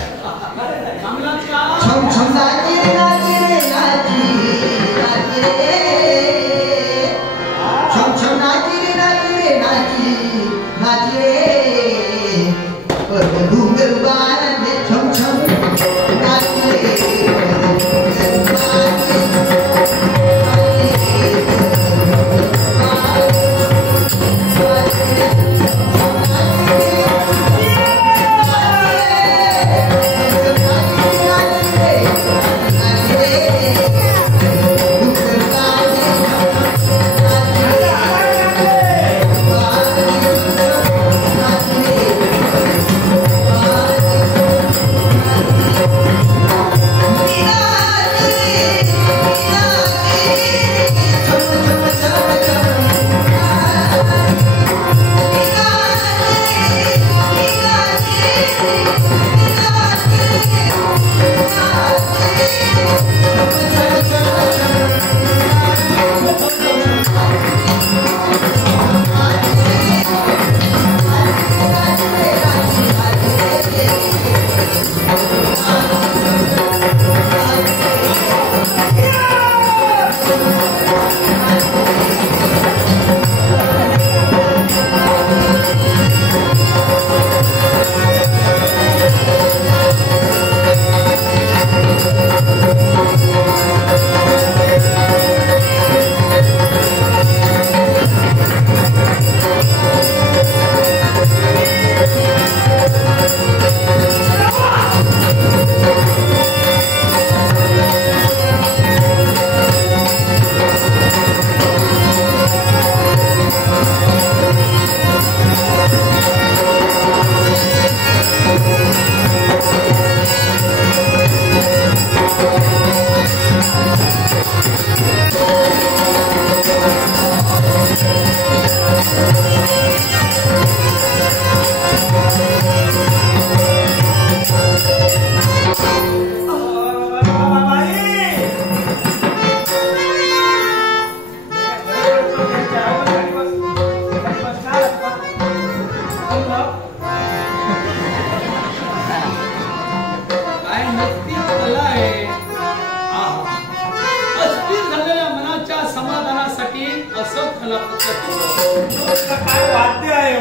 त्याला काय वाद्य आहे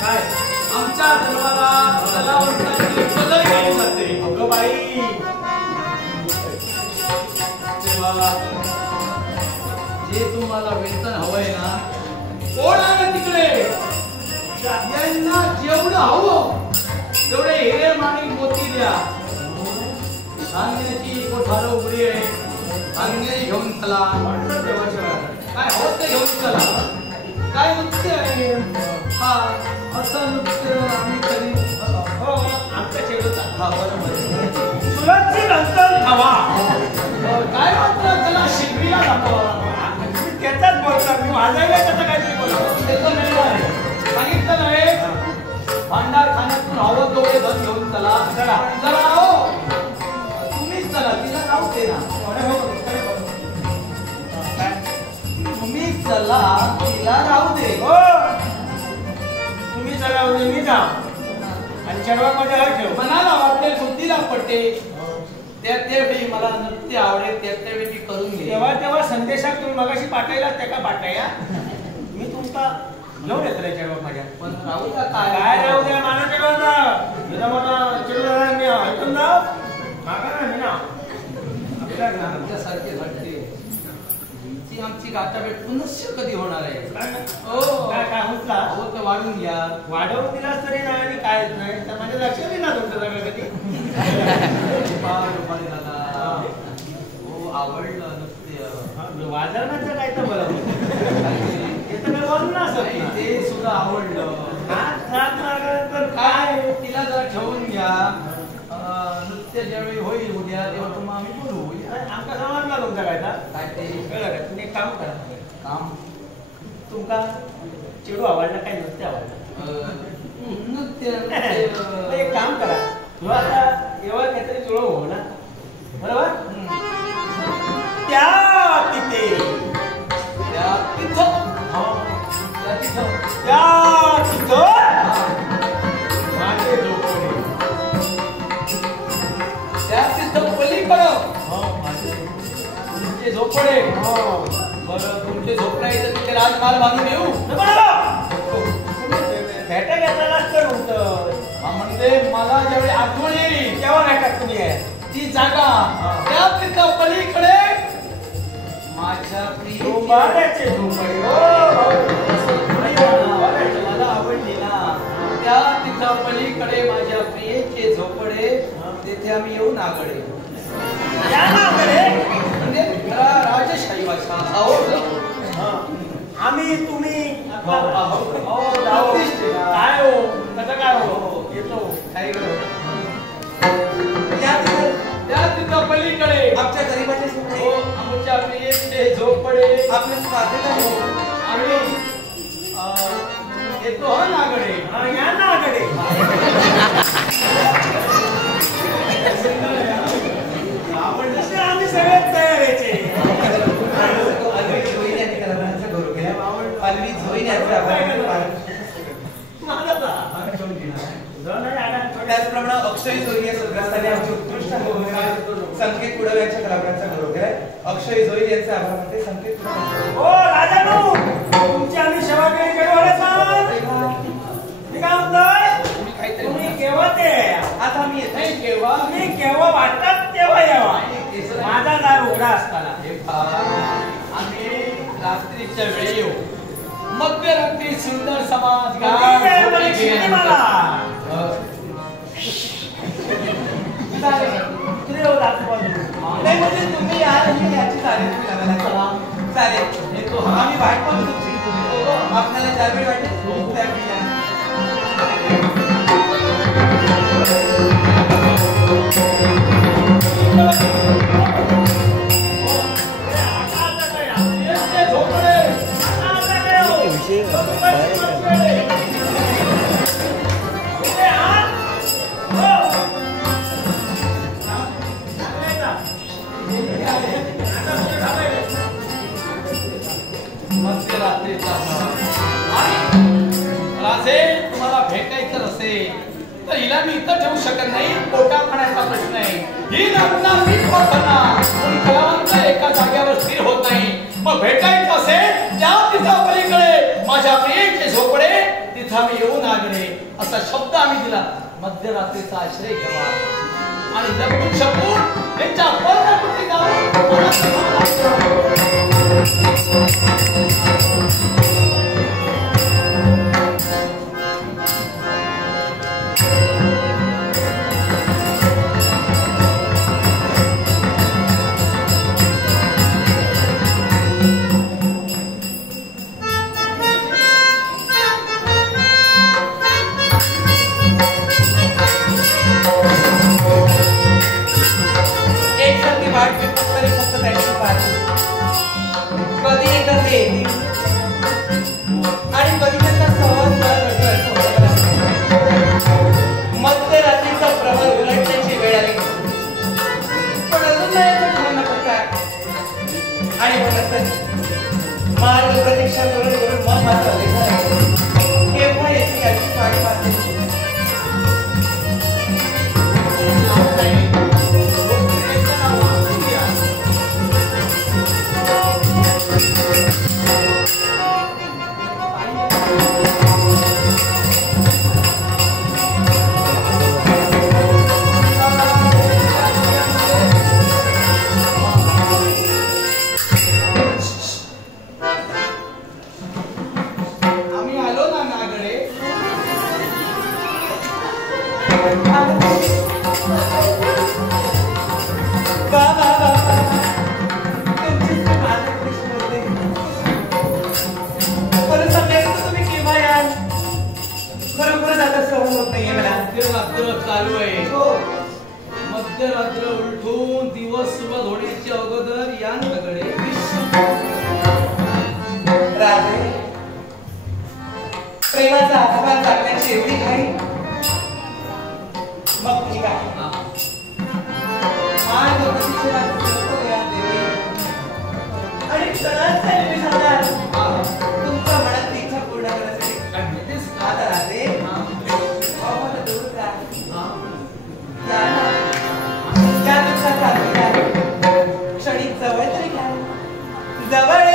काय आमच्या धर्माला कलावंतांची कदर केली जाते. अगं बाई देवा, जे तुम्हाला वेतन हवंय ना, कोण आहे तिकडे? यांना जेवढं हवं तेवढे हिरे माणिक मोती द्या. धान्याची कोठार उघडी आहे, धान्य घेऊन चला. काय हवं ते घेऊन चला. काय नृत्य आहे हा? असं नृत्य आम्ही कधी हो आमच्या चेडूचा हा बरोबर आहे. सुरक्षित अंतर हवा काय मात्र त्याला शिकवीला दाखवा. त्याचाच बोलतात मी वाजायला त्याचं काहीतरी बोलावं त्याचं मिळणार आहे. सांगितलं नाही भांडार खाण्यातून हवं तेवढे धन घेऊन चला. जरा हो तुम्हीच चला, तिला राहू दे ना. तुम्हीच चला, तिला राहू दे. हो तुम्ही चला मी जा आणि चढवा मध्ये ठेव. मनाला वाटेल, बुद्धीला पडते त्यावेळी मला नृत्य आवडेल त्यावेळी मी करून घे. तेव्हा संदेशात तुम्ही मगाशी पाठवला त्या का पाठवया मी तुमचा घेऊन येतो रे चढवा माझ्या. पण राहू द्या. काय राहू द्या माना चढवा मोठा चढवा मी ऐकून ना मागा ना मी ना आमच्यासारखे वाटते ती आमची गाठाभेट पुनश्च कधी होणार आहे? हो काय होतला हो तर वाढून घ्या. वाढवून दिलास तरी नाही आणि कायच नाही तर माझ्या लक्षात येईल ना तुमचं सगळं कधी हो आवडलं नृत्य. वाजवण्याचं काय तर बरं हे तर काय बोलून असं ते सुद्धा आवडलं. तर काय तिला जरा ठेवून घ्या. नृत्य ज्यावेळी होईल उद्या तेव्हा तुम्हाला आम्ही बोलू. आमका समजला तुमचा काय काय ते कळलं का तुम्ही एक काम करा काम तुमका चेडू आवडला काय नृत्य आवडलं नृत्य एक काम करा ह्यो आता एवढं काहीतरी जुळव हो ना बरोबर त्या तिथे त्या तिथं त्या तिथं त्या तिथं माझे झोपडे त्या तिथं पलीकडं तुमचे झोपडे. बरं तुमचे झोपडे इथं तिथे राजमहाल बांधून येऊ. भेटा घेतला नसतं तुमचं म्हणजे मला ज्यावेळी आठवण येईल तेव्हा भेटात तुम्ही आहे ती जागा त्या तिथं पलीकडे माझ्या झोपाड्याचे झोपडे मला आवडली ना. त्या तिथं पलीकडे माझ्या प्रियेचे झोपडे तिथे आम्ही येऊ नागडे. या नागडे म्हणजे राजशाही भाषा आवडलं. आम्ही तुम्ही काय काय हो कसं काय हो येतो काय त्या तिथं पलीकडे आमच्या गरीबाचे हो झोपडे आमच्या प्रियेचे झोपडे आपल्या स्वागत आहे. आम्ही येतो हा नागडे. या नागडे आवडलं आम्ही सगळ्यात तयार यायचे त्याचप्रमाणे अक्षय जोई या स्वर्गस्थानी आमचे उत्कृष्ट संकेत पुढे यांच्या कलाकारांचा गौरव केलाय. अक्षय जोई यांचे आभार मानते. संकेत हो राजानू तुमची आम्ही सेवा केली तुम्ही केव्हा ते आता आम्ही येतो. नाही केव्हा तुम्ही केव्हा वाटतात तेव्हा यावा माझा दार उघडा असताना आम्ही रात्रीच्या वेळी येऊ. मध्यरात्री सुंदर समाज नाही म्हणजे तुम्ही यार याची चालेल चालेल येतो. आम्ही वाट पाहतो तुमची. आपल्याला ज्यावेळी वाटेल त्यावेळी या. तुम्हाला भेटायचं असेल तर हिला मी इथं ठेवू शकत नाही. पोटा खाण्याचा प्रश्न आहे. ही नमुना मीच वापरणार. कलावंत एका जागेवर स्थिर होत नाही. मग भेटायचं असेल त्या तिथा पलीकडे माझ्या प्रियेचे झोपडे तिथं मी येऊन आगळे असा शब्द आम्ही दिला. मध्यरात्रीचा आश्रय घ्यावा आणि लपून छपून त्यांच्या पर्णकुटी मार्ग प्रतीक्षा करून मग मात्र केव्हा याची याची पाणी मारते. चालू आहे. मध्यरात्र उलटून दिवस सुरुवात होण्याच्या अगोदर या नगडे राजे प्रेमाचा आस्वाद टाकण्याची एवढी घाई. मग ठीक आहे आणि क्षणांचा निर्मिसादार तुमच्या मनात इच्छा पूर्ण करण्यासाठी आता राजे क्षणिक जवळ तरी घ्या जवळ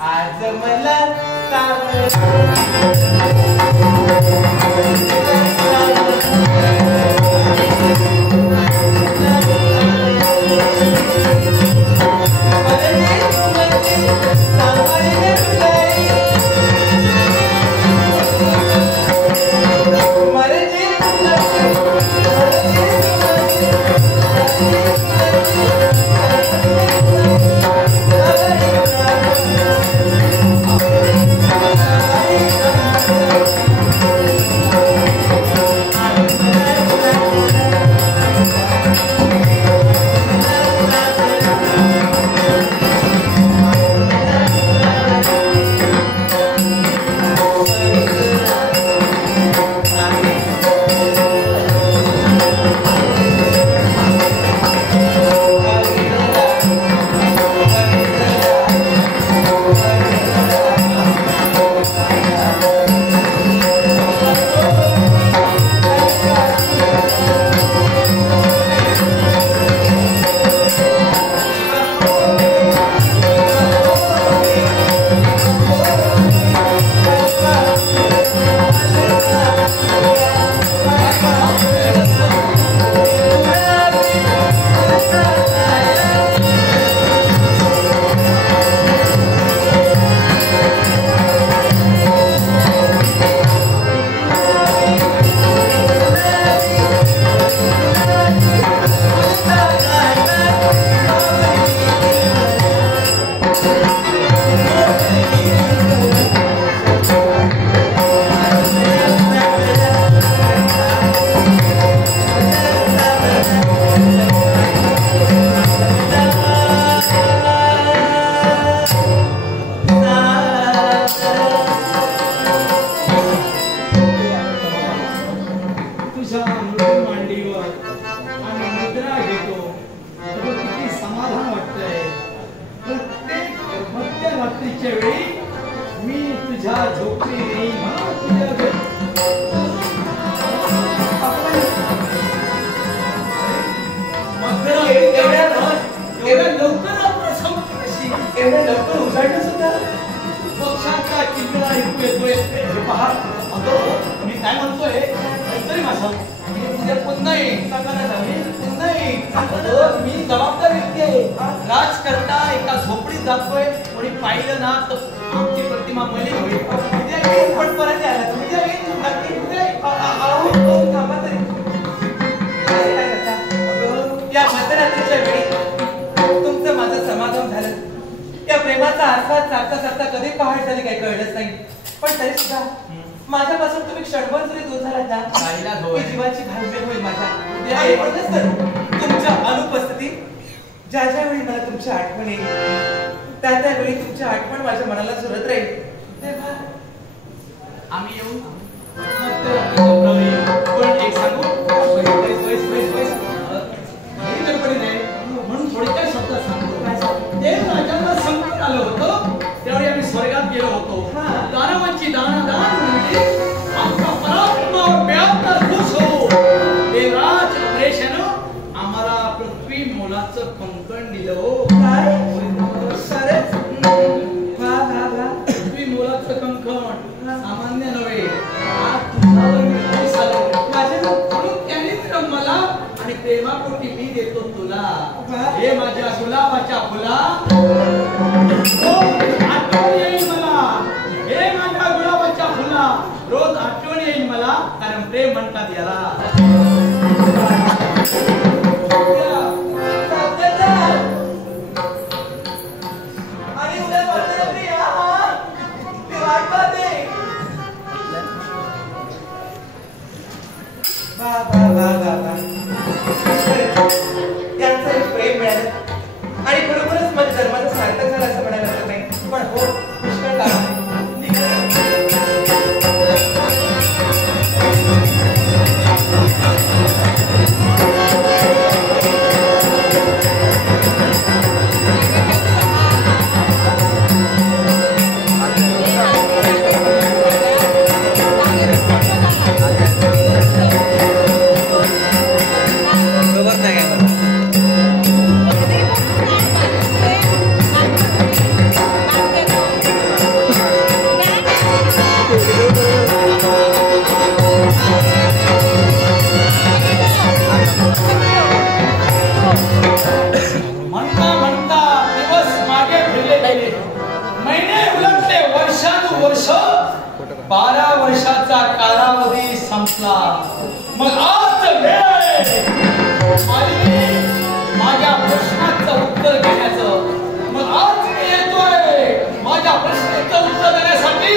आज मला मी तुझ्या झोपडी येईन तुझ्या घरी. एवढ्या लवकर उजाडलं सुद्धा पक्षांचा किल्ला ऐकू येतोय. हे पहा अगं मी काय म्हणतोय तरी माझं उद्या पुन्हा येईन. पुन्हा येईन. अगं मी जबाबदार व्यक्ती आहे. राजकर्ता एका झोपडीत जातोय कोणी पाहिलं ना तर आमची प्रतिमा मलिन होईल. उद्या येईल पण परत यायला उद्या येईल नक्की उद्या थांबा तरी या मध्यरात्रीच्या वेळी तुमचं माझं समाधान झालं. या प्रेमाचा आस्वाद चालता चालता कधी पहाट झाली काही कळलंच नाही. पण तरी सुद्धा माझ्यापासून तुम्ही क्षणभर जरी दूर झालात ना की जीवाची घालमेल होईल माझ्या. आणि म्हणूनच तर तुमच्या अनुपस्थितीत ज्या ज्या वेळी मला तुमची आठवण येईल त्या त्यावेळी तुमची आठवण माझ्या मनाला झुरत राहील. तेव्हा आम्ही येऊ पण एक सांगू म्हणून थोडी काय शब्द सांगतो. ते राजांना संकट आलं होतं त्यावेळी आम्ही स्वर्गात गेलो होतो. दानवांची दानदान म्हणजे आमचा परात्मा व्याप्त खुश हो. देवराज अमरेशानं आम्हाला पृथ्वी मोलाचं कंकण दिलं हो. काय खरंच पृथ्वी मोलाचं कंकण सामान्य नव्हे. आज तुझ्यावर मी खुश आलो. म्हणून त्यांनीच मला आणि प्रेमापोटी मी देतो तुला. हे माझ्या गुलाबाच्या फुला आठवण येईल मला. हे माझ्या गुलाबाच्या फुला रोज आठवण येईल मला कारण प्रेम म्हणतात याला. आणि उद्या मध्यरात्री या ती वाट पाहते. त्यांचं एक प्रेम मिळालं आणि बरोबरच माझ्या जन्माचं सार्थक झालं असं म्हणायला हरकत नाही. पण हो पुष्कळ कारण मग आज वेळ माझ्या प्रश्नाचं उत्तर देण्याचं. मग आज मी येतोय माझ्या प्रश्नाचं उत्तर देण्यासाठी.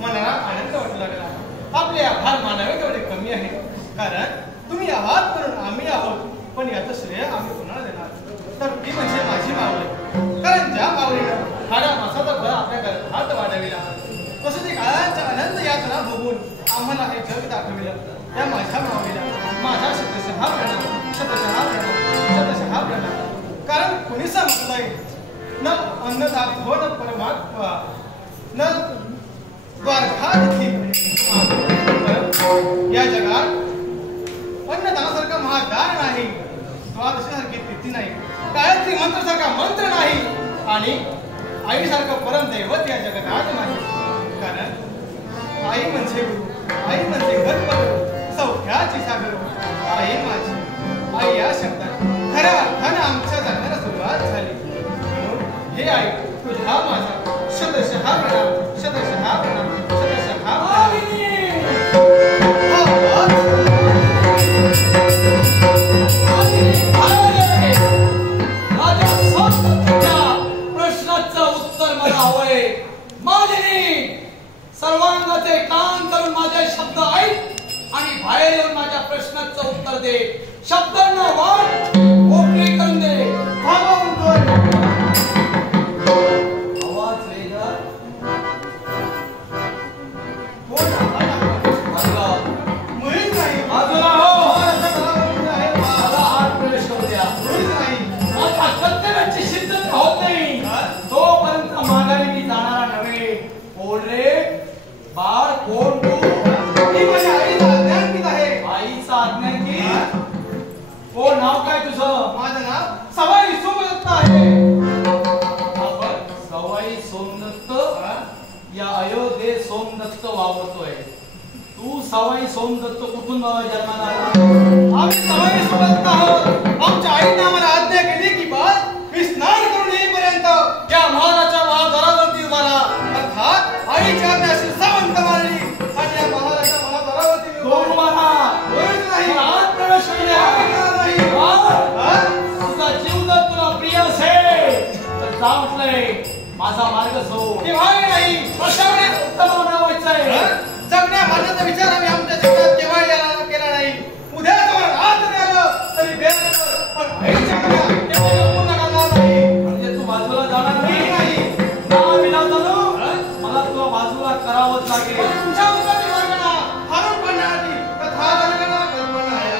मनाला आनंद वाटू लागला. आपले आभार मानावे तेवढे कमी आहे कारण तुम्ही आहात म्हणून आम्ही आहोत. पण याचं श्रेय आम्ही कोणाला देणार तर ती म्हणजे माझी मावळी. कारण ज्या मावळीनं हाडा मासाचा फळ आपल्या गर्भात वाढविला तसं ते काळाचा आनंद यातना बघून आम्हाला हे जग दाखविलं. त्या माझ्या मावळीला माझा शतशः प्रणाम, शतशः प्रणाम, शतशः प्रणाम. कारण कुणीचा म्हणताय न अन्नदातो न परमात्मा न द्वारकाधी. या जगात अन्नदानासारखा महादान नाही, द्वादशीसारखी तिथी नाही, गायत्री मंत्रासारखा मंत्र नाही आणि आईसारखं परमदैवत या जगात नाही. कारण आई म्हणजे गुरु, आई म्हणजे गणपती, सौख्याची सागर. आई माझी, आई या शब्दात खऱ्या अर्थानं आमच्या जगण्याला सुरुवात झाली. म्हणून हे आई तुझा माझा शतशः प्रणाम, शतशः प्रणाम, शतशः प्रणाम. प्रश्नाचं उत्तर मला हवंय. मालिनी, सर्वांगाचे कान करून माझे शब्द ऐक आणि बाहेर येऊन माझ्या प्रश्नाचं उत्तर दे. शब्दांना वाट मोकळी करून दे. आवाज वेगळा. मुळीच नाही. बाजूला हो. मला आत प्रवेश करू द्या. मुळीच नाही. माझ्या कर्तव्याची सिद्धता होत नाही तोपर्यंत माघारी मी जाणारा नव्हे. कोण रे बाळ? कोण तू? मी माझ्या आईला अज्ञानकीत आहे. आईचा अज्ञानकीत? कोण? नाव काय तुझं? माझं नाव सवाई सोमदत्त आहे. आपण सवाई सोमदत्त या अयोध्ये सोमदत्त वावरतोय. तू सवाई सोमदत्त कुठून बाबा जन्माला आला? आम्ही सवाई सोमदत्त आहोत. आमच्या आईने आम्हाला आज्ञा केली की बस मी स्नान करून येईपर्यंत या महालाच्या महाद्वारावरती उभा राहा. अर्थात आईच्या आज्ञाशी सावंत मारली आणि या महालाच्या महाद्वारावरती मी कोण उभा मला? होईच नाही. आत प्रवेश करू द्या. नाही. तुझा जीव जर तुला प्रिय असेल तर जा म्हटलंय. माझा मार्ग सोड. केव्हाही नाही. कशामुळे उत्तम बनवायचंय? जगण्या मारण्याचा विचार आम्ही आमच्या जीवनात केव्हाही केला नाही. उद्या जवळ आज आलं तरी बेहतर, पण आईच्या आज्ञा केव्हाही पूर्ण करणार नाही. म्हणजे तू बाजूला जाणार नाही? नाही. ना विना चालू मला तुला बाजूला करावंच लागेल. पण तुमच्या मुखाची वर्णना हारून पाडण्याची कथा वर्णना कल्पना आहे.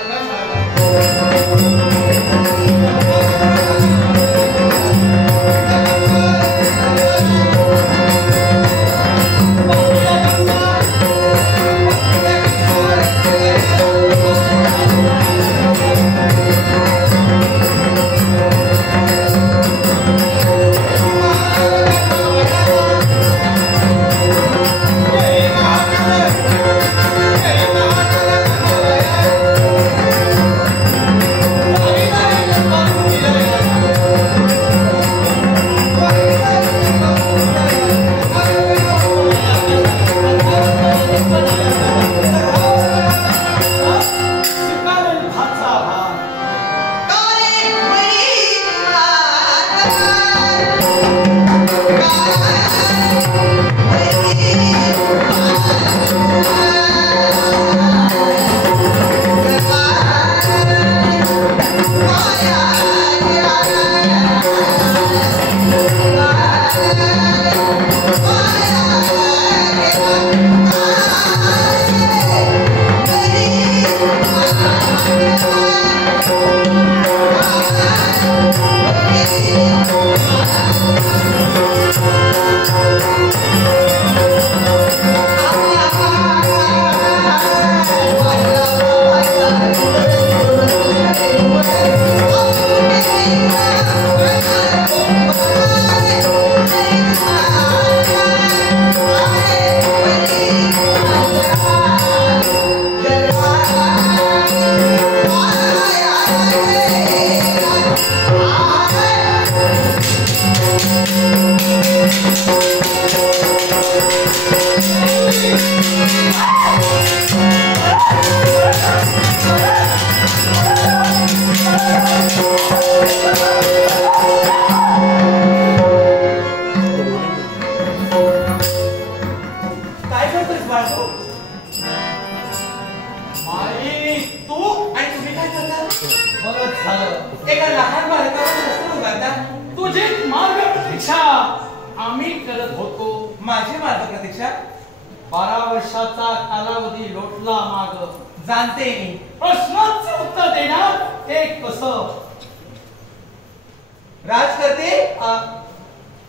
माझी मार्ग प्रतीक्षा 12 वर्षाचा कालावधी लोटला माग. जाणते मी. प्रश्नाचं उत्तर देणार ते कसं? राजकर्ते,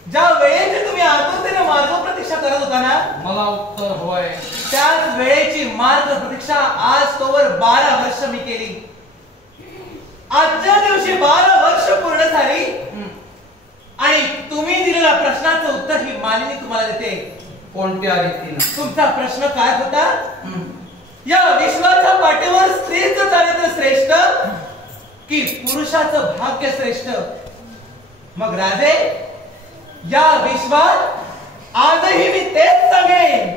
ज्या वेळेची तुम्ही आतुरतेने मार्ग प्रतीक्षा करत होता ना, मला उत्तर होय. त्याच वेळेची मार्ग प्रतीक्षा आज तोवर 12 वर्ष मी केली. आजच्या दिवशी 12 वर्ष पूर्ण झाली आणि तुम्ही दिलेल्या प्रश्नाचं उत्तर ही मालिनी तुम्हाला देते. कोणत्या रीतीनं? तुमचा प्रश्न काय होता? या विश्वाच्या पाठीवर स्त्रीचं चारित्र्य श्रेष्ठ की पुरुषाचं भाग्य श्रेष्ठ? मग राजे, या विश्वात आजही मी तेच सांगेन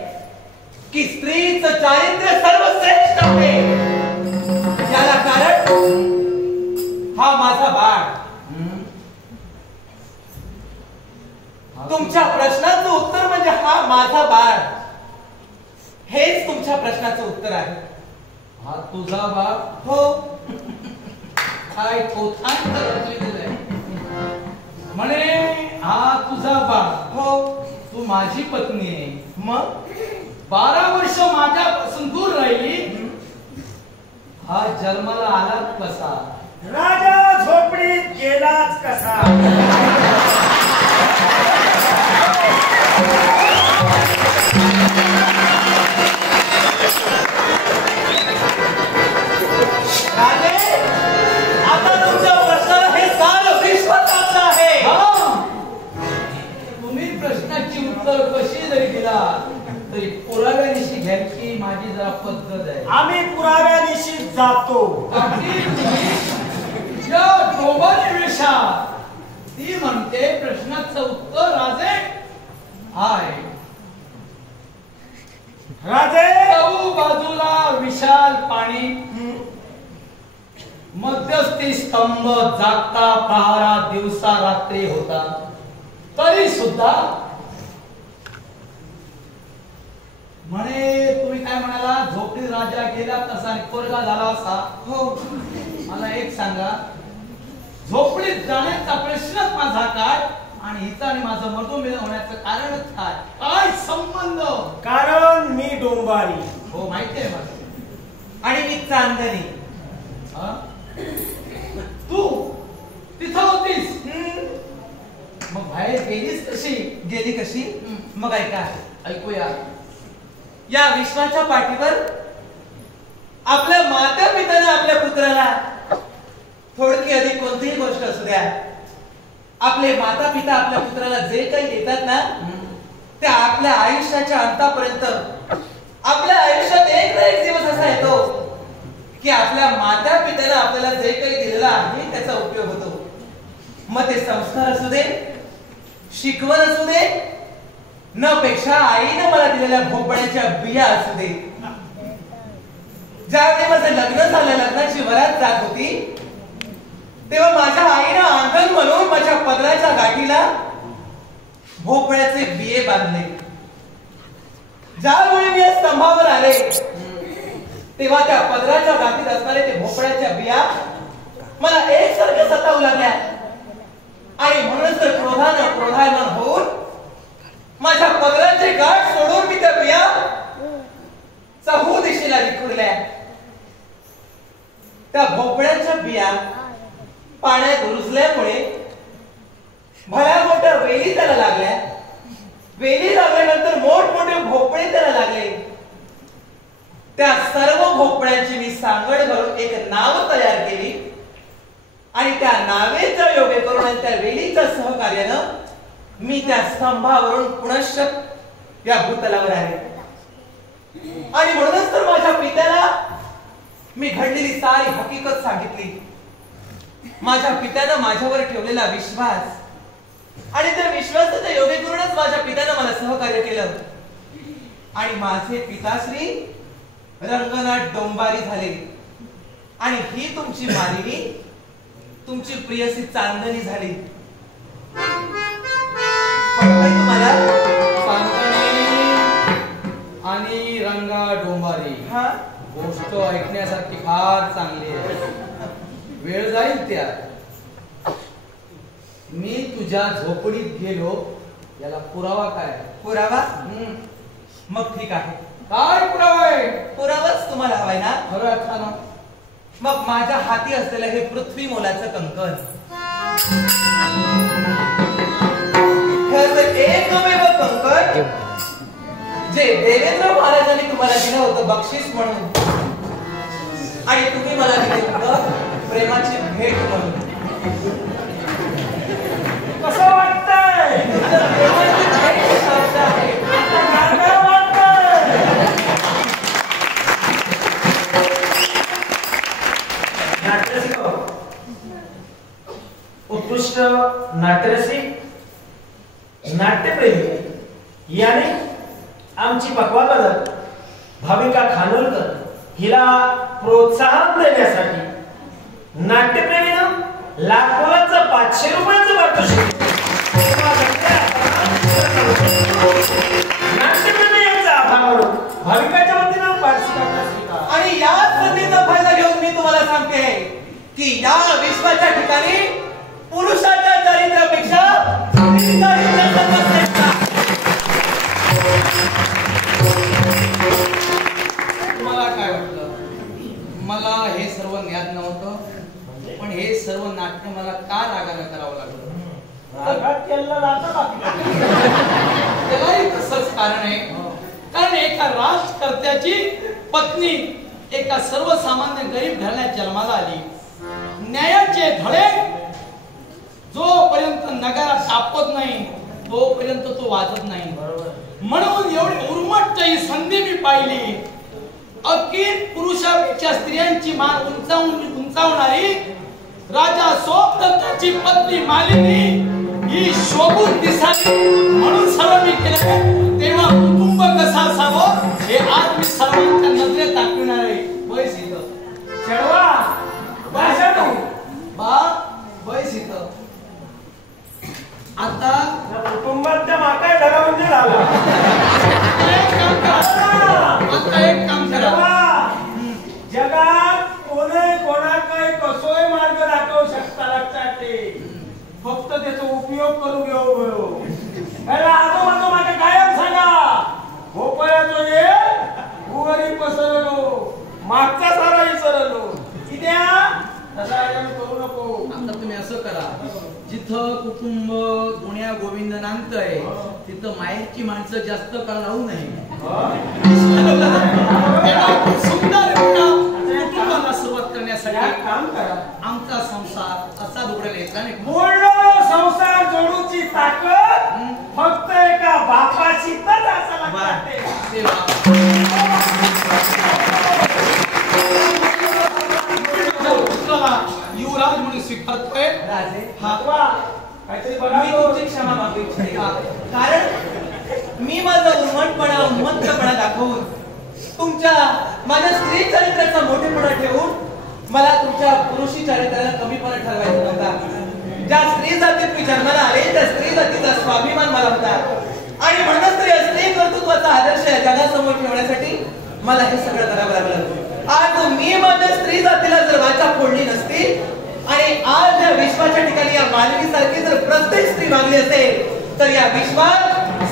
की स्त्रीचं चारित्र्य सर्वश्रेष्ठ आहे. याला कारण हा माझा बाळ. तुमच्या प्रश्नाचं उत्तर म्हणजे हा माझा बाळ हेच तुमच्या प्रश्नाचं उत्तर आहे. हा तुझा बाप? हो. काय कोथांत रचलेलं आहे म्हणे हा तुझा बाप? हो. तू माझी पत्नी आहे. मग 12 वर्ष माझ्यापासून दूर राहिली. हा जन्माला आला कसा? राजा झोपडीत गेलाच कसा? राजे, आता तुमच्या प्रश्नाला हे सारं विश्व चाललं आहे. तुम्ही प्रश्नाची उत्तर कशी जरी दिला तरी पुराव्यानिशी घ्यायची माझी जरा पद्धत आहे. आम्ही पुराव्यानिशी जातो. डोंबारी वेशा ती म्हणते प्रश्नाचं उत्तर राजे आहे. राजे चहू बाजूला विशाल पाणी, मध्यस्थी स्तंभ जागता प्रहारा दिवसा रात्री होता, तरी सुद्धा म्हणे तुम्ही काय म्हणाला? झोपडी राजा गेला कसा आणि पोरगा झाला असा? हो. मला एक सांगा, झोपडीत जाण्याचा प्रश्नच माझा काय आणि हिचा आणि माझं मधुमेह होण्याचं कारणच काय? काय संबंध? कारण मी डोंबारी. हो माहिती आहे मला. आणि मी चांदणी. तू तिथं होतीस? मग बाहेर गेलीस कशी? गेली कशी? मग ऐका, ऐकूया. या विश्वाच्या पाठीवर आपल्या माता पित्याने आपल्या पुत्राला, थोडकी अधिक कोणतीही गोष्ट असू द्या, आपले माता पिता आपल्या पुत्राला जे काही देतात ना, ते आपल्या आयुष्याच्या अंतापर्यंत, आपल्या आयुष्यात एक ना एक दिवस असा येतो की आपल्या माता पित्याने आपल्याला जे काही दिलेलं आहे त्याचा उपयोग होतो. मग ते संस्कार असू दे, शिकवण असू दे, न पेक्षा आईने मला दिलेल्या भोपळ्याच्या बिया असू दे. ज्यावेळी माझं लग्न झालं, लग्नाची वरात जात होती, तेव्हा माझ्या आईनं अंगण म्हणून माझ्या पदराच्या गाठीला भोपळ्याचे बिये बांधले. ज्यावेळी मी या स्तंभावर आले तेव्हा त्या पदराच्या गाठीत असणारे ते भोपळ्याच्या बिया मला एकसारख्या सतावू लागल्या आणि म्हणूनच तर क्रोधानं क्रोधायमान होऊन माझ्या पदराचे गाठ सोडून मी त्या बिया चहू दिशेला विखुरल्या. त्या भोपळ्याच्या बिया पाण्यात रुजल्यामुळे भल्या मोठ्या वेली त्याला लागल्या. वेली लागल्यानंतर मोठमोठे भोपळे त्याला लागले. त्या सर्व भोपळ्यांची मी सांगड घालून एक नाव तयार केली आणि त्या नावेचा योग्य करून आणि त्या वेलीच्या सहकार्यानं मी त्या स्तंभावरून पुनश्च या भूतलावर आले. आणि म्हणूनच तर माझ्या पित्याला मी घडलेली सारी हकीकत सांगितली. माझ्या पित्यानं माझ्यावर ठेवलेला विश्वास आणि त्या विश्वासाच्या योग्य करूनच माझ्या पित्यानं मला सहकार्य केलं आणि माझे पिताश्री रंगनाथ डोंबारी झाले आणि ही तुमची मालिनी, तुमची प्रियसी चांदणी झाली. तुम्हाला आणि रंगा डोंबारी हा गोष्ट ऐकण्यासारखी फार चांगली आहे. वेळ जाईल त्या. मी तुझ्या झोपडीत गेलो याला पुरावा काय? पुरावा? मग ठीक आहे. काय पुरावा आहे? पुरावाच तुम्हाला हवाय ना? खरं अर्थानं. मग माझ्या हाती असलेलं हे पृथ्वी मोलाचं कंकण, एकमेव कंकण जे देवेंद्र महाराजांनी तुम्हाला दिलं होतं बक्षीस म्हणून आणि तुम्ही मला दिले होतं प्रेमाची भेट म्हणून. कसं वाटतंय? प्रेमाची भेट शब्द आहे. उत्कृष्ट नाट्यरसिक, नाट्यप्रेमी याने आमची पक्वादक भाविका खानोलकर हिला प्रोत्साहन देण्यासाठी नाट्यप्रेमीनं लाखोलाचं 500 रुपयाचं पारितोषिक की या विश्वाच्या ठिकाणी पुरुषाच्या चरित्रापेक्षा स्त्रीचं चरित्र सर्वश्रेष्ठ आहे. तुम्हाला काय वाटलं? मला हे सर्व ज्ञात नव्हतं, पण हे सर्व नाट्य मला का रागाने करावं लागलं? त्यालाही तसंच कारण आहे. कारण एका राजकर्त्याची पत्नी एका सर्वसामान्य गरीब घराण्यात जन्माला आली. न्यायाचे धडे जोपर्यंत नगारात तापत नाही तोपर्यंत तो वाजत नाही. म्हणून एवढी उर्मट ही संधी मी पाहिली. अखेर पुरुषापेक्षा स्त्रियांची मान उंचावणारी राजा सोमदत्ताची पत्नी मालिनी ही शोभून दिसावी म्हणून सर्व मी केलं. तेव्हा कुटुंब कसं असावं हे आज मी सर्वांच्या नजरेत दाखविणार आहे. बस इथं चढवा भाषा नाही बा, बस इथं. आता कुटुंबाच्या माकाय धरा म्हणजे झाला. आता एक काम करा. जगात कोणी कोणाकडे कसोय मार्ग दाखवू शकता. लक्षात ठेव. फक्त त्याचा उपयोग करू घेऊ. आजोबाजो माझ्या कायम सांगा भोपळ्याचो ये भुवरी पसरलो मागचा सारा विसरलो. कित्या तसा करू नको. आता तुम्ही असं करा, जिथं कुटुंब गुण्या गोविंद नांदतंय तिथं मायेची माणसं जास्त काळ राहू नये. सुंदर कुटुंबाला सुरुवात करण्यासाठी काम करा. आमचा संसार असा दुबळेला येतला नाही. बोललो संसार जोडूची ताकद फक्त एका बापाची तर असं लक्षात ठेव. युवराज म्हणून स्वीकारतोय. राजे काहीतरी मी तुमची क्षमा मागू इच्छिते. कारण मी माझा उन्मत्तपणा दाखवून तुमच्या माझ्या स्त्री चरित्राचा मोठेपणा ठेवून मला तुमच्या पुरुषी चरित्राला कमीपणा ठरवायचा नव्हता. ज्या स्त्री जातीत मी जन्माला आले त्या स्त्री जातीचा स्वाभिमान मला होता आणि म्हणूनच तर या स्त्री कर्तृत्वाचा आदर्श या जगासमोर ठेवण्यासाठी मला हे सगळं करावं लागलं. आज मी माझ्या स्त्री जातीला जर वाचा फोडली नसती आणि आज या विश्वाच्या ठिकाणी या मानवीसारखी जर प्रत्येक स्त्री मागली असेल तर या विश्वात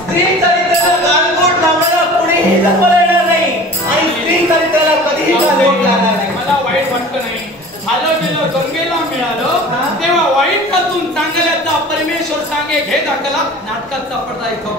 स्त्री चरित्राला गालबोट लावणारा कोणीही जन्माला येणार नाही आणि स्त्री चरित्राला कधीही गालबोट लागणार नाही. मला वाईट वाटलं नाही. झालं गेलं गंगेला मिळालं तेव्हा वाईटातून चांगल्याचा परमेश्वर सांगे घे दाखला. नाटकाचा पडदा इथं